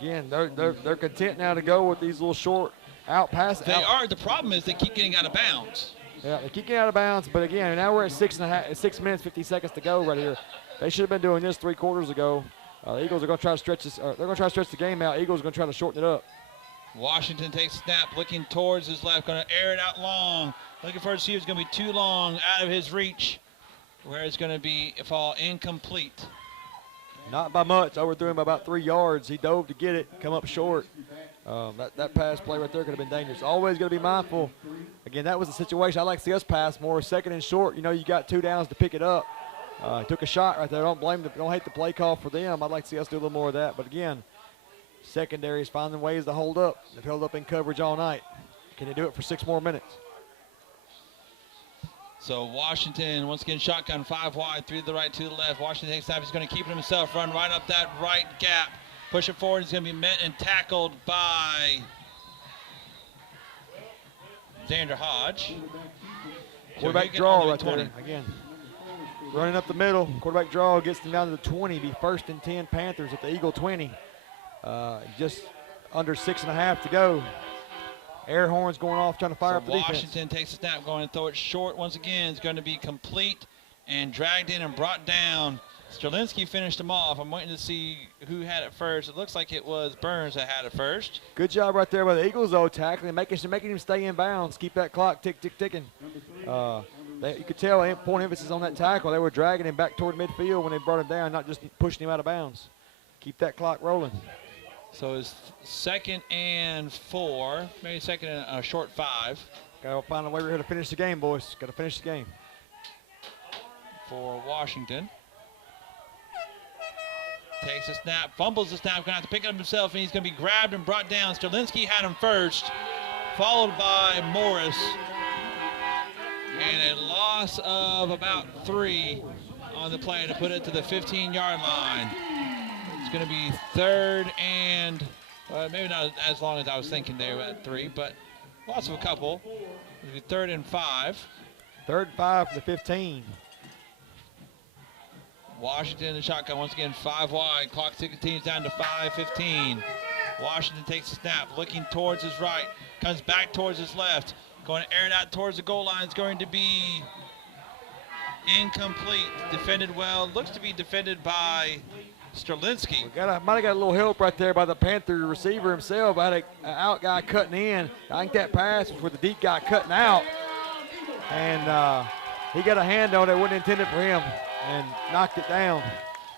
Again, they're content now to go with these little short out passes. They are. The problem is they keep getting out of bounds. Yeah, they keep getting out of bounds. But again, now we're at 6 minutes, 50 seconds to go right here. They should have been doing this 3 quarters ago. The Eagles are going to try to stretch this. They're going to try to stretch the game out. Eagles are going to try to shorten it up. Washington takes a snap, looking towards his left, going to air it out long. Looking for a receiver. It's going to be too long, out of his reach, where it's going to be fall incomplete. Not by much. Overthrew him by about 3 yards. He dove to get it, come up short. That pass play right there could have been dangerous. Always going to be mindful. Again, that was the situation. I like to see us pass more 2nd and short. You know, you got 2 downs to pick it up. Took a shot right there. Don't hate the play call for them. I'd like to see us do a little more of that. But again, secondary is finding ways to hold up. They've held up in coverage all night. Can they do it for 6 more minutes? So Washington, once again, shotgun 5 wide, 3 to the right, 2 to the left. Washington takes snap. He's going to keep it himself, run right up that right gap. Push it forward. He's going to be met and tackled by Xander Hodge. Quarterback draw right there. Again, running up the middle. Quarterback draw gets them down to the 20. Be 1st and 10 Panthers at the Eagle 20. Just under 6.5 to go. Air horns going off, trying to fire up the defense. Washington takes a snap, going to throw it short once again. It's going to be complete and dragged in and brought down. Strelinsky finished him off. I'm waiting to see who had it first. It looks like it was Burns that had it first. Good job right there by the Eagles, though, tackling, making him stay in bounds. Keep that clock ticking. You could tell point emphasis on that tackle. They were dragging him back toward midfield when they brought him down, not just pushing him out of bounds. Keep that clock rolling. So it's 2nd and 4, maybe 2nd and a short 5. Got to find a way we're here to finish the game, boys. Got to finish the game. For Washington. Takes a snap, fumbles the snap, going to have to pick it up himself, and he's going to be grabbed and brought down. Strelinsky had him first, followed by Morris. And a loss of about 3 on the play to put it to the 15-yard line. It's going to be 3rd and, maybe not as long as I was thinking there at 3, but loss of a couple. It'll be 3rd and 5. 3rd and 5 for the 15. Washington in the shotgun once again, 5 wide. Clock continues down to 5:15. Washington takes a snap, looking towards his right, comes back towards his left, going to air it out towards the goal line. It's going to be incomplete. Defended well. Looks to be defended by Strelinsky. Might have got a little help right there by the Panther receiver himself. I had an out guy cutting in. I think that pass was with the deep guy cutting out. And he got a hand on it. It wasn't intended for him and knocked it down.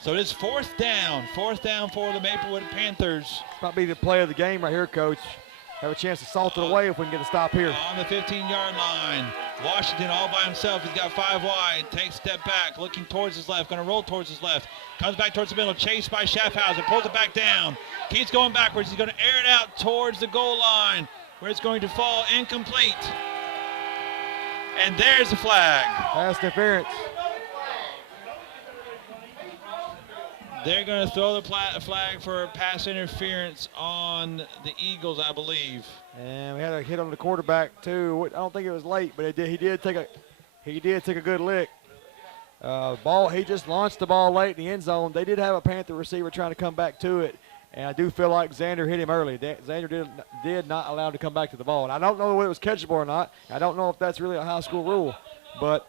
So it is 4th down. 4th down for the Maplewood Panthers. Probably the play of the game right here, Coach. Have a chance to salt it away if we can get a stop here. On the 15-yard line. Washington all by himself. He's got 5 wide. Takes a step back, looking towards his left. Going to roll towards his left. Comes back towards the middle. Chased by Schaffhauser. Pulls it back down. Keeps going backwards. He's going to air it out towards the goal line, where it's going to fall incomplete. And there's the flag. Pass interference. They're going to throw the flag for pass interference on the Eagles, I believe. And we had a hit on the quarterback too. I don't think it was late, but he did take a good lick. He just launched the ball late in the end zone. They did have a Panther receiver trying to come back to it, and I do feel like Xander hit him early. Xander did not allow him to come back to the ball, and I don't know whether it was catchable or not. I don't know if that's really a high school rule, but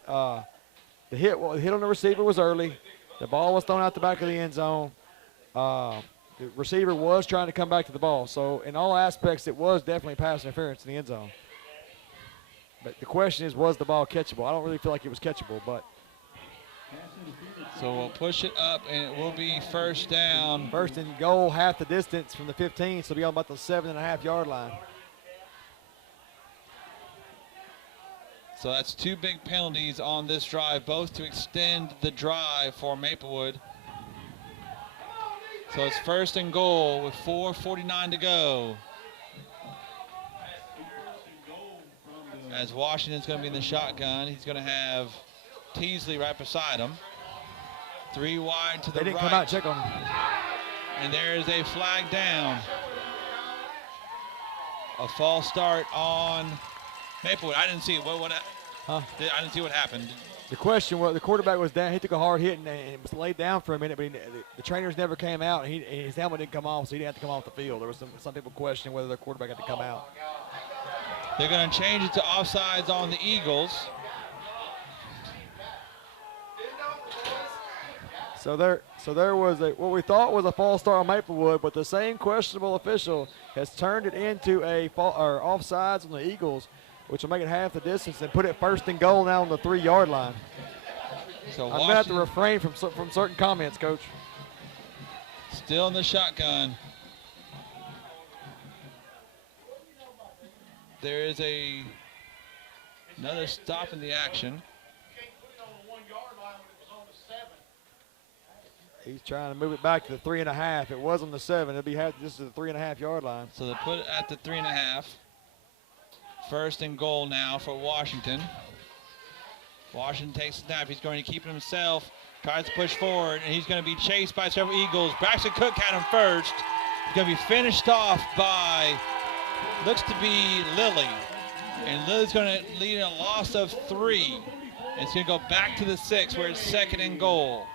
the hit on the receiver was early. The ball was thrown out the back of the end zone. The receiver was trying to come back to the ball. So in all aspects, it was definitely pass interference in the end zone. But the question is, was the ball catchable? I don't really feel like it was catchable, but. So we'll push it up, and it will be 1st down. 1st and goal, half the distance from the 15, so it'll be on about the 7.5-yard line. So that's 2 big penalties on this drive, both to extend the drive for Maplewood. So it's 1st and goal with 4:49 to go. As Washington's going to be in the shotgun, he's going to have Teasley right beside him. 3 wide to the right. They didn't come out and check on him. And there's a flag down. A false start on Maplewood. I didn't see it. I didn't see what happened. The question was, the quarterback was down. He took a hard hit and it was laid down for a minute, but the trainers never came out. And his helmet didn't come off, so he didn't have to come off the field. There was some people questioning whether the quarterback had to come out. They're going to change it to offsides on the Eagles. So there was what we thought was a false start on Maplewood, but the same questionable official has turned it into offsides on the Eagles, which will make it half the distance and put it 1st and goal now on the 3-yard line. So I'm going to have to refrain from certain comments, Coach. Still in the shotgun. There is another stop in the action. He's trying to move it back to the 3.5. It was on the 7. It'll be this is the 3.5-yard line. So they put it at the 3.5. 1st and goal now for Washington. Washington takes a snap. He's going to keep it himself. Tries to push forward, and he's going to be chased by several Eagles. Braxton Cook had him first. He's going to be finished off by, looks to be Lilly. And Lily's going to lead a loss of 3. It's going to go back to the 6 where it's 2nd and goal.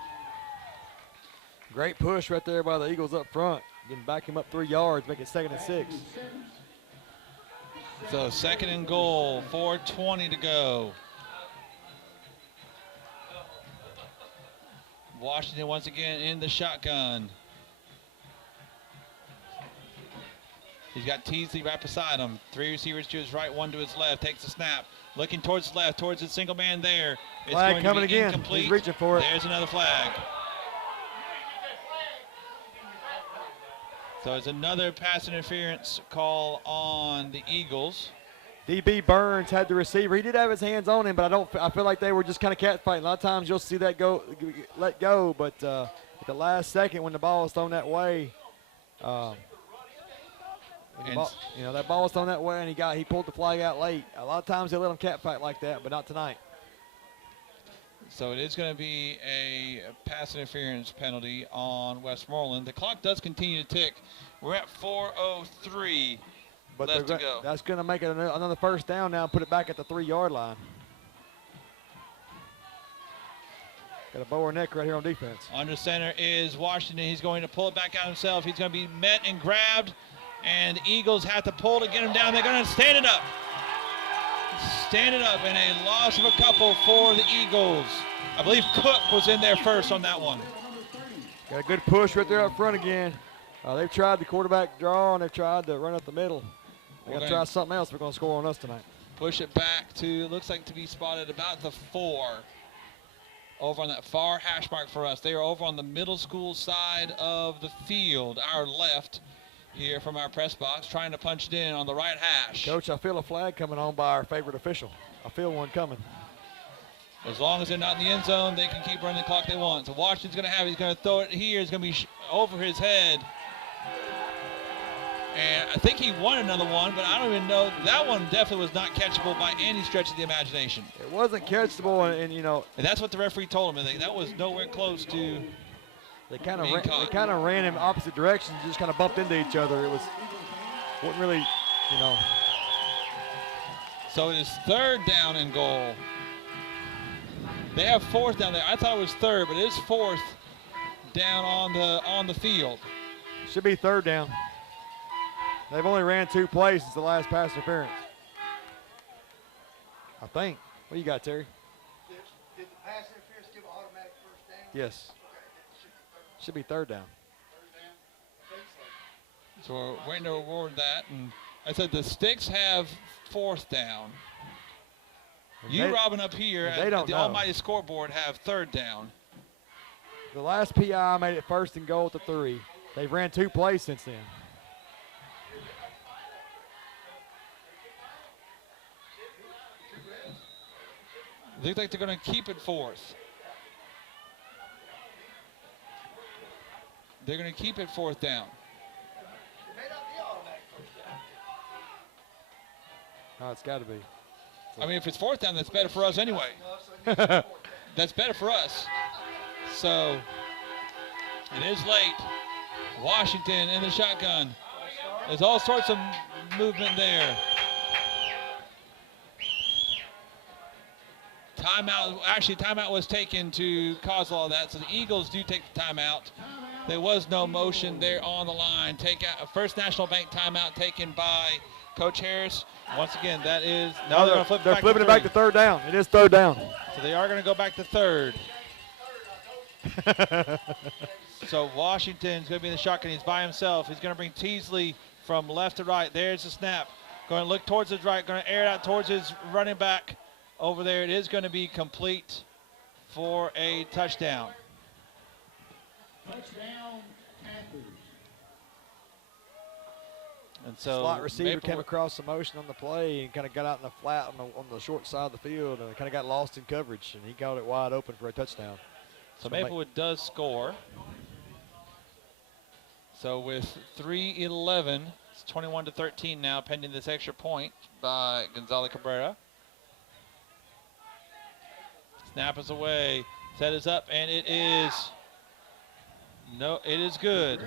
Great push right there by the Eagles up front. Getting back him up 3 yards, make it 2nd and 6. So 2nd and goal, 4:20 to go. Washington once again in the shotgun. He's got Teasley right beside him. 3 receivers to his right, 1 to his left. Takes the snap. Looking towards his left, towards his single man there. It's Flag going coming to be again. incomplete. He's reaching for it. There's another flag. So it's another pass interference call on the Eagles. DB Burns had the receiver. He did have his hands on him, but I feel like they were just kind of catfighting. A lot of times you'll see that let go, but at the last second when the ball was thrown that way, that ball was thrown that way, and he pulled the flag out late. A lot of times they let them catfight like that, but not tonight. So it is going to be a pass interference penalty on Westmoreland. The clock does continue to tick. We're at 4:03 left to go. That's going to make it another first down now and put it back at the 3-yard line. Got a bow or neck right here on defense. Under center is Washington. He's going to pull it back out himself. He's going to be met and grabbed, and the Eagles have to pull to get him down. They're going to stand it up. Stand it up, and a loss of a couple for the Eagles. I believe Cook was in there first on that one. Got a good push right there up front again. They've tried the quarterback draw, and they've tried to run up the middle. They're going to try something else. We're going to score on us tonight. Push it back to, looks like to be spotted about the 4. Over on that far hash mark for us. They are over on the middle school side of the field, our left here from our press box, trying to punch it in on the right hash. Coach, I feel a flag coming on by our favorite official. I feel one coming. As long as they're not in the end zone, they can keep running the clock they want. So Washington's going to have it. He's going to throw it here. It's going to be over his head. And I think he won another one, but I don't even know. That one definitely was not catchable by any stretch of the imagination. It wasn't catchable, and And that's what the referee told him. That was nowhere close to. They kind of ran in opposite directions, just kind of bumped into each other. Wasn't really, So it is 3rd down and goal. They have 4th down there. I thought it was 3rd, but it is 4th down on the field. Should be 3rd down. They've only ran 2 plays since the last pass interference. I think. What do you got, Terry? Did the pass interference give an automatic first down? Yes. Should be 3rd down. So we're waiting to award that. And I said the Sticks have 4th down. Robin, up here at the almighty scoreboard have 3rd down. The last PI made it 1st and goal at the 3. They've ran 2 plays since then. They look like they're going to keep it 4th. They're going to keep it 4th down. No, it's got to be. I mean, if it's 4th down, that's better for us anyway. That's better for us. So it is late. Washington in the shotgun. There's all sorts of movement there. Timeout was taken to cause all that, so the Eagles do take the timeout. There was no motion there on the line. First National Bank timeout taken by Coach Harris. Once again, that is they're flipping it back to 3rd down. It is 3rd down. So they are going to go back to 3rd. So Washington's going to be in the shotgun. He's by himself. He's going to bring Teasley from left to right. There's the snap. Going to look towards his right. Going to air it out towards his running back. Over there, it is going to be complete for a touchdown. Touchdown, Panthers. And so slot receiver came across the motion on the play and kind of got out in the flat on the short side of the field and kind of got lost in coverage, and he got it wide open for a touchdown. So Maplewood does score. So with 3:11, it's 21-13 now, pending this extra point by Gonzalo Cabrera. Snap is away, set is up, and it is good.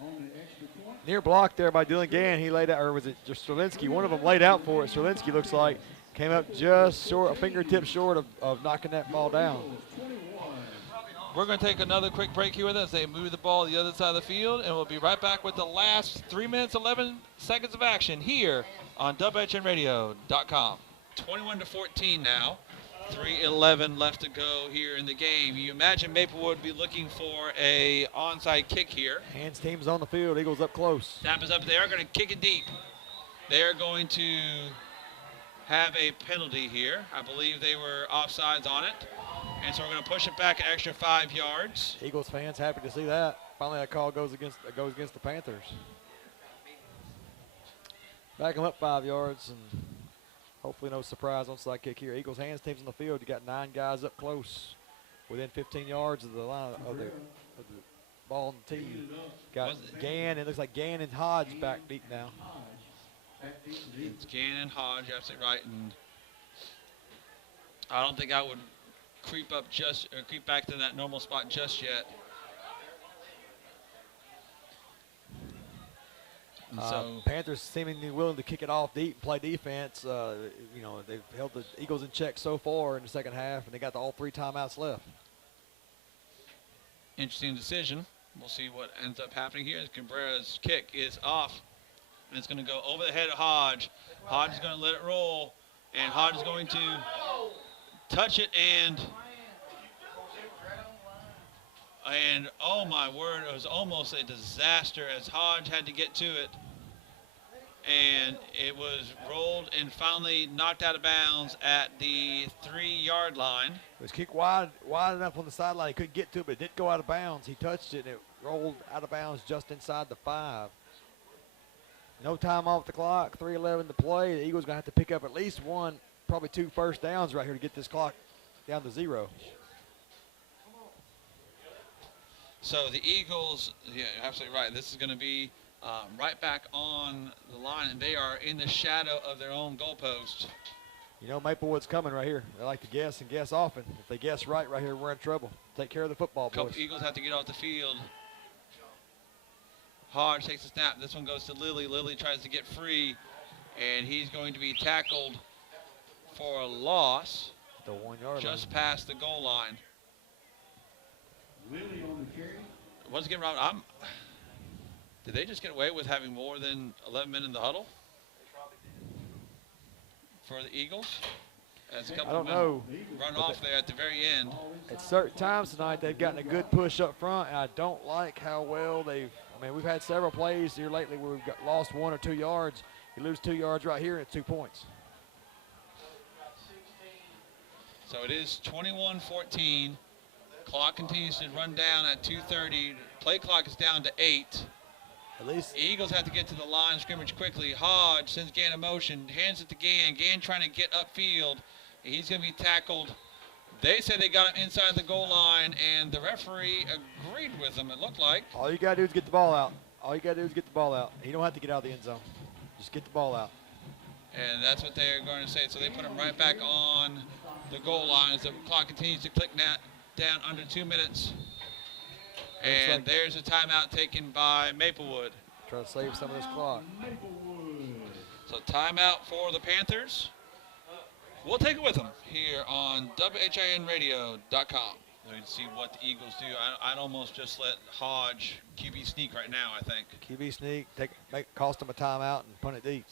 on the extra point. Near block there by Dylan Gann. He laid out, or was it just Strelinsky? One of them laid out for it. Strelinsky looks like came up just short, a fingertip short of knocking that ball down. We're going to take another quick break here with us. They move the ball to the other side of the field, and we'll be right back with the last 3 minutes, 11 seconds of action here on WHINradio.com. 21-14 now. 3:11 left to go here in the game. You imagine Maplewood be looking for a onside kick here. Hands team's on the field. Eagles up close. Snap is up. They are going to kick it deep. They are going to have a penalty here. I believe they were offsides on it. And so we're going to push it back an extra 5 yards. Eagles fans happy to see that. Finally, that call goes against the Panthers. Back them up 5 yards, and hopefully no surprise onside kick here. Eagles hands teams on the field. You got 9 guys up close, within 15 yards of the line of the ball on the tee. Got Gann. It looks like Gann and Hodge back deep now. It's Gann and Hodge, you're absolutely right. And I don't think I would creep back to that normal spot just yet. And so Panthers seemingly willing to kick it off deep and play defense. You know, they've held the Eagles in check so far in the second half, and they got all 3 timeouts left. interesting decision. We'll see what ends up happening here. Cabrera's kick is off, and it's going to go over the head of Hodge. Hodge is going to let it roll, and Hodge is going to touch it, and oh my word, it was almost a disaster as Hodge had to get to it, and it was rolled and finally knocked out of bounds at the 3-yard line. It was kicked wide enough on the sideline. He couldn't get to it, but it did go out of bounds. He touched it, and it rolled out of bounds just inside the 5. No time off the clock, 3:11 to play. The Eagles going to have to pick up at least 1, probably 2 first downs right here to get this clock down to 0. So the Eagles, yeah, absolutely right. This is going to be right back on the line, and they are in the shadow of their own goalpost. You know, Maplewood's coming right here. They like to guess and guess often. If they guess right here, we're in trouble. Take care of the football, boys. Couple Eagles have to get off the field. Hodge takes a snap. This one goes to Lilly. Lilly tries to get free, and he's going to be tackled for a loss The 1-yard line. just past the goal line. Lilly on the carry. Once again, Rob, did they just get away with having more than 11 men in the huddle for the Eagles? As a couple I don't of men know. run off there at the very end. At certain times tonight, they've gotten a good push up front, and I don't like how well they've. I mean, we've had several plays here lately where we've lost 1 or 2 yards. You lose 2 yards right here, and it's 2 points. So it is 21-14. Clock continues to run down at 2:30. Play clock is down to 8. At least Eagles have to get to the line of scrimmage quickly. Hodge sends Gann in motion, hands it to Gann. Gann trying to get upfield. He's going to be tackled. They said they got him inside the goal line, and the referee agreed with them, it looked like. all you got to do is get the ball out. All you got to do is get the ball out. You don't have to get out of the end zone. Just get the ball out. And that's what they're going to say. So they put him right back on the goal line as the clock continues to click down under 2 minutes. And like there's a timeout taken by Maplewood. Try to save some of this clock. Maplewood. So timeout for the Panthers. We'll take it with them here on WHINradio.com. We can see what the Eagles do. I'd almost just let Hodge QB sneak right now, I think. QB sneak, cost them a timeout and punt it deep.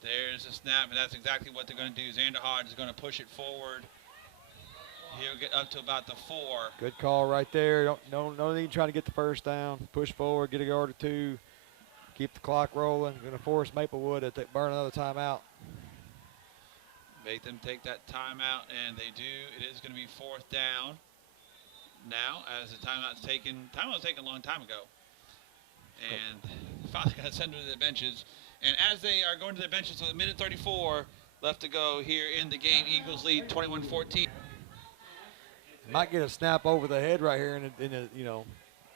There's a snap, and that's exactly what they're going to do. Xander Hodge is going to push it forward. He'll get up to about the 4. Good call right there. No need trying to get the first down. Push forward, get a yard or 2. Keep the clock rolling. Going to force Maplewood to burn another timeout. Make them take that timeout, and they do. It is going to be 4th down now as the timeout was taken a long time ago. And finally got to send them to the benches. And as they are going to the benches, with a minute 34 left to go here in the game, Eagles lead 21-14. Might get a snap over the head right here and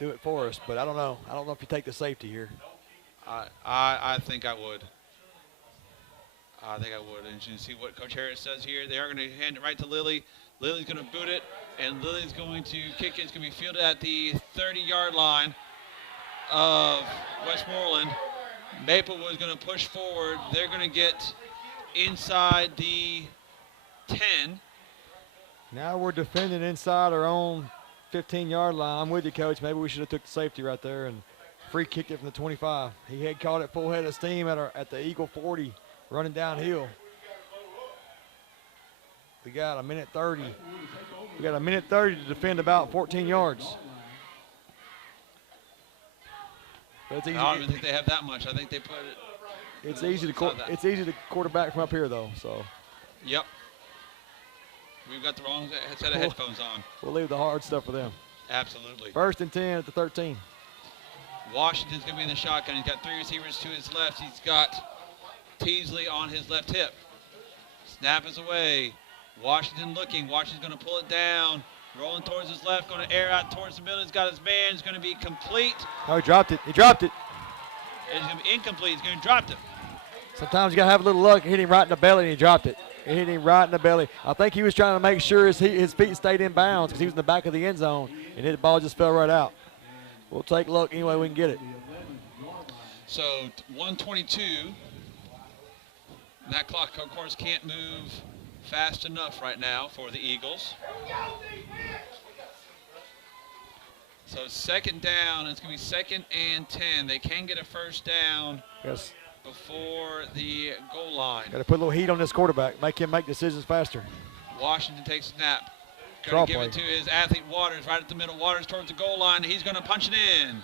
do it for us, but I don't know. I don't know if you take the safety here. I think I would. I think I would. And you can see what Coach Harris says here. They are going to hand it right to Lilly. Lily's going to boot it, and Lily's going to kick it. It's going to be fielded at the 30-yard line. of Westmoreland. Maplewood is going to push forward. They're going to get inside the 10. Now we're defending inside our own 15-yard line. I'm with you, Coach. Maybe we should have took the safety right there and free kicked it from the 25. He had caught it full head of steam at the Eagle 40 running downhill. We got a minute 30. We got a minute 30 to defend about 14 yards. But it's easy. I don't even think they have that much. I think they put it. It's easy to quarterback from up here though. So. Yep. We've got the wrong set of headphones on. We'll leave the hard stuff for them. Absolutely. 1st and 10 at the 13. Washington's going to be in the shotgun. He's got 3 receivers to his left. He's got Teasley on his left hip. Snap is away. Washington looking. Washington's going to pull it down. Rolling towards his left. Going to air out towards the middle. He's got his man. It's going to be complete. Oh, he dropped it. He dropped it. It's going to be incomplete. He's going to drop it. Sometimes you got to have a little luck. It hit him right in the belly and he dropped it. It hit him right in the belly. I think he was trying to make sure his feet stayed in bounds because he was in the back of the end zone and the ball just fell right out. We'll take a look any way we can get it. So 122. That clock, of course, can't move fast enough right now for the Eagles. So 2nd down. It's going to be 2nd and 10. They can get a first down. Yes. Before the goal line. Got to put a little heat on this quarterback. Make him make decisions faster. Washington takes a snap. Draw Going to give play. it to his athlete Waters right at the middle. Waters towards the goal line. He's going to punch it in.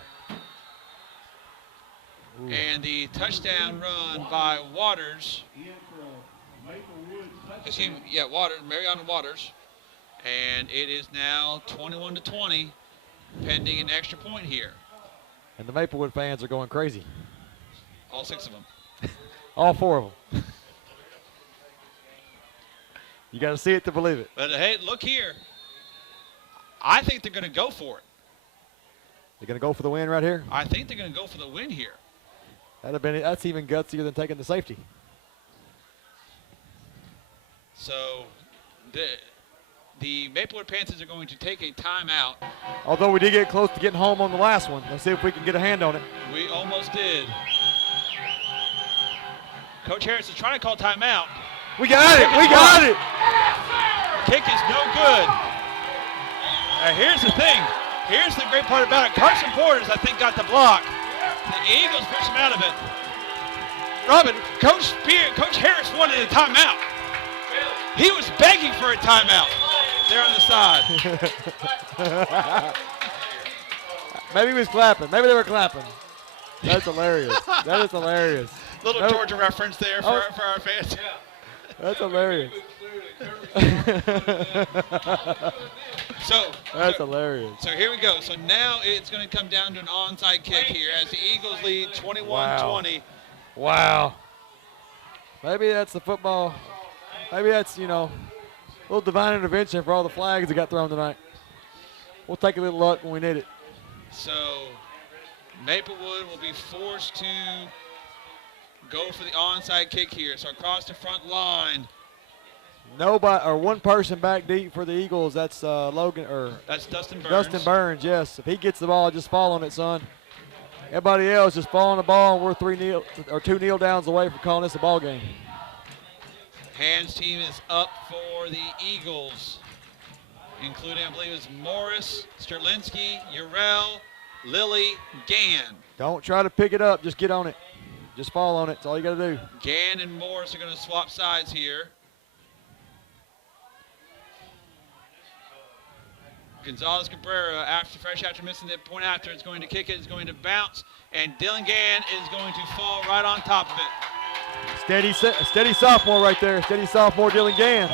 Ooh. And the touchdown run by Waters. Excuse me, yeah, Waters, Mariana Waters. And it is now 21-20, pending an extra point here. And the Maplewood fans are going crazy. All 6 of them. All 4 of them. You got to see it to believe it. But hey, look here. I think they're going to go for it. They're going to go for the win right here. I think they're going to go for the win here. That's even gutsier than taking the safety. So the Maplewood Panthers are going to take a timeout. Although we did get close to getting home on the last one. Let's see if we can get a hand on it. We almost did. Coach Harris is trying to call timeout. We got it. We got it. Kick is no good. Now here's the thing. Here's the great part about it. Carson Porters, I think, got the block. The Eagles pushed him out of it. Robin, Coach Harris wanted a timeout. He was begging for a timeout there on the side. Maybe he was clapping. Maybe they were clapping. That's hilarious. That is hilarious. Little Georgia reference there for our fans. That's hilarious. That's hilarious. So here we go. So now it's going to come down to an onside kick here as the Eagles lead 21-20. Wow. Maybe that's the football. Maybe that's, a little divine intervention for all the flags that got thrown tonight. We'll take a little luck when we need it. So Maplewood will be forced to go for the onside kick here. So across the front line. Nobody or one person back deep for the Eagles. That's Logan or that's Dustin Burns. Dustin Burns, yes. If he gets the ball, just fall on it, son. Everybody else just fall on the ball, and we're 2 kneel downs away from calling this a ball game. Hands team is up for the Eagles, including, I believe, it's Morris, Sterlinski, Urell, Lilly, Gann. Don't try to pick it up. Just get on it. Just fall on it. That's all you got to do. Gann and Morris are going to swap sides here. Gonzalez Cabrera, fresh after missing the point after, is going to kick it, is going to bounce, and Dylan Gann is going to fall right on top of it. Steady sophomore right there. Steady sophomore Dylan Gann.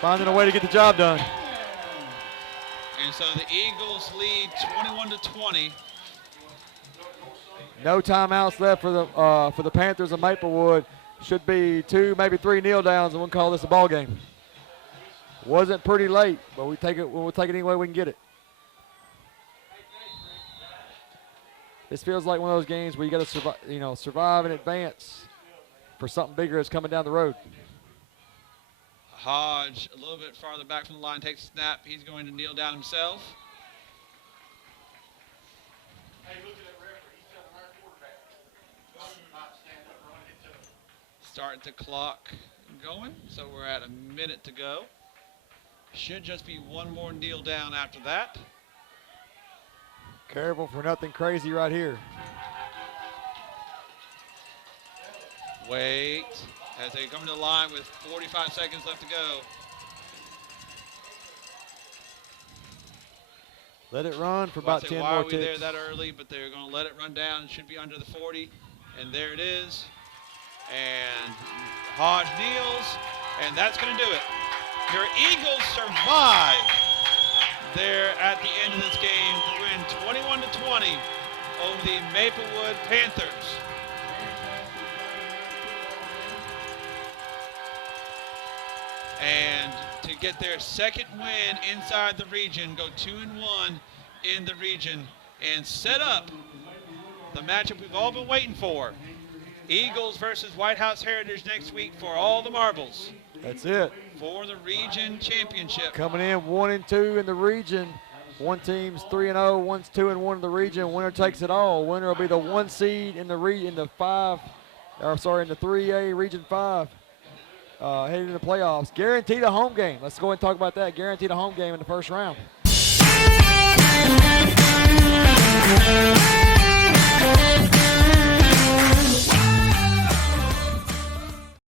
Finding a way to get the job done. And so the Eagles lead 21-20. No timeouts left for the Panthers of Maplewood. Should be 2, maybe 3 kneel downs, and we'll call this a ball game. Wasn't pretty late, but we'll take it any way we can get it. This feels like one of those games where you got to survive and advance for something bigger that's coming down the road. Hodge, a little bit farther back from the line, takes a snap. He's going to kneel down himself. Starting the clock going, so we're at a minute to go. Should just be one more kneel down after that. Careful for nothing crazy right here. Wait, as they come to the line with 45 seconds left to go. Let it run for Well, I about say, 10 why more are we there ticks. that early? But they're going to let it run down. It should be under the 40. And there it is. And Hodge kneels. And that's going to do it. Your Eagles survive there at the end of this game to win 21-20 over the Maplewood Panthers. And to get their second win inside the region, go 2-1 in the region, and set up the matchup we've all been waiting for. Eagles versus White House Heritage next week for all the marbles. That's it. For the region championship. Coming in 1-2 in the region. One team's 3-0, one's 2-1 in the region. Winner takes it all. Winner will be the 1 seed in the in the 3A Region 5. Heading to the playoffs. Guaranteed a home game. Let's go ahead and talk about that. Guaranteed a home game in the first round.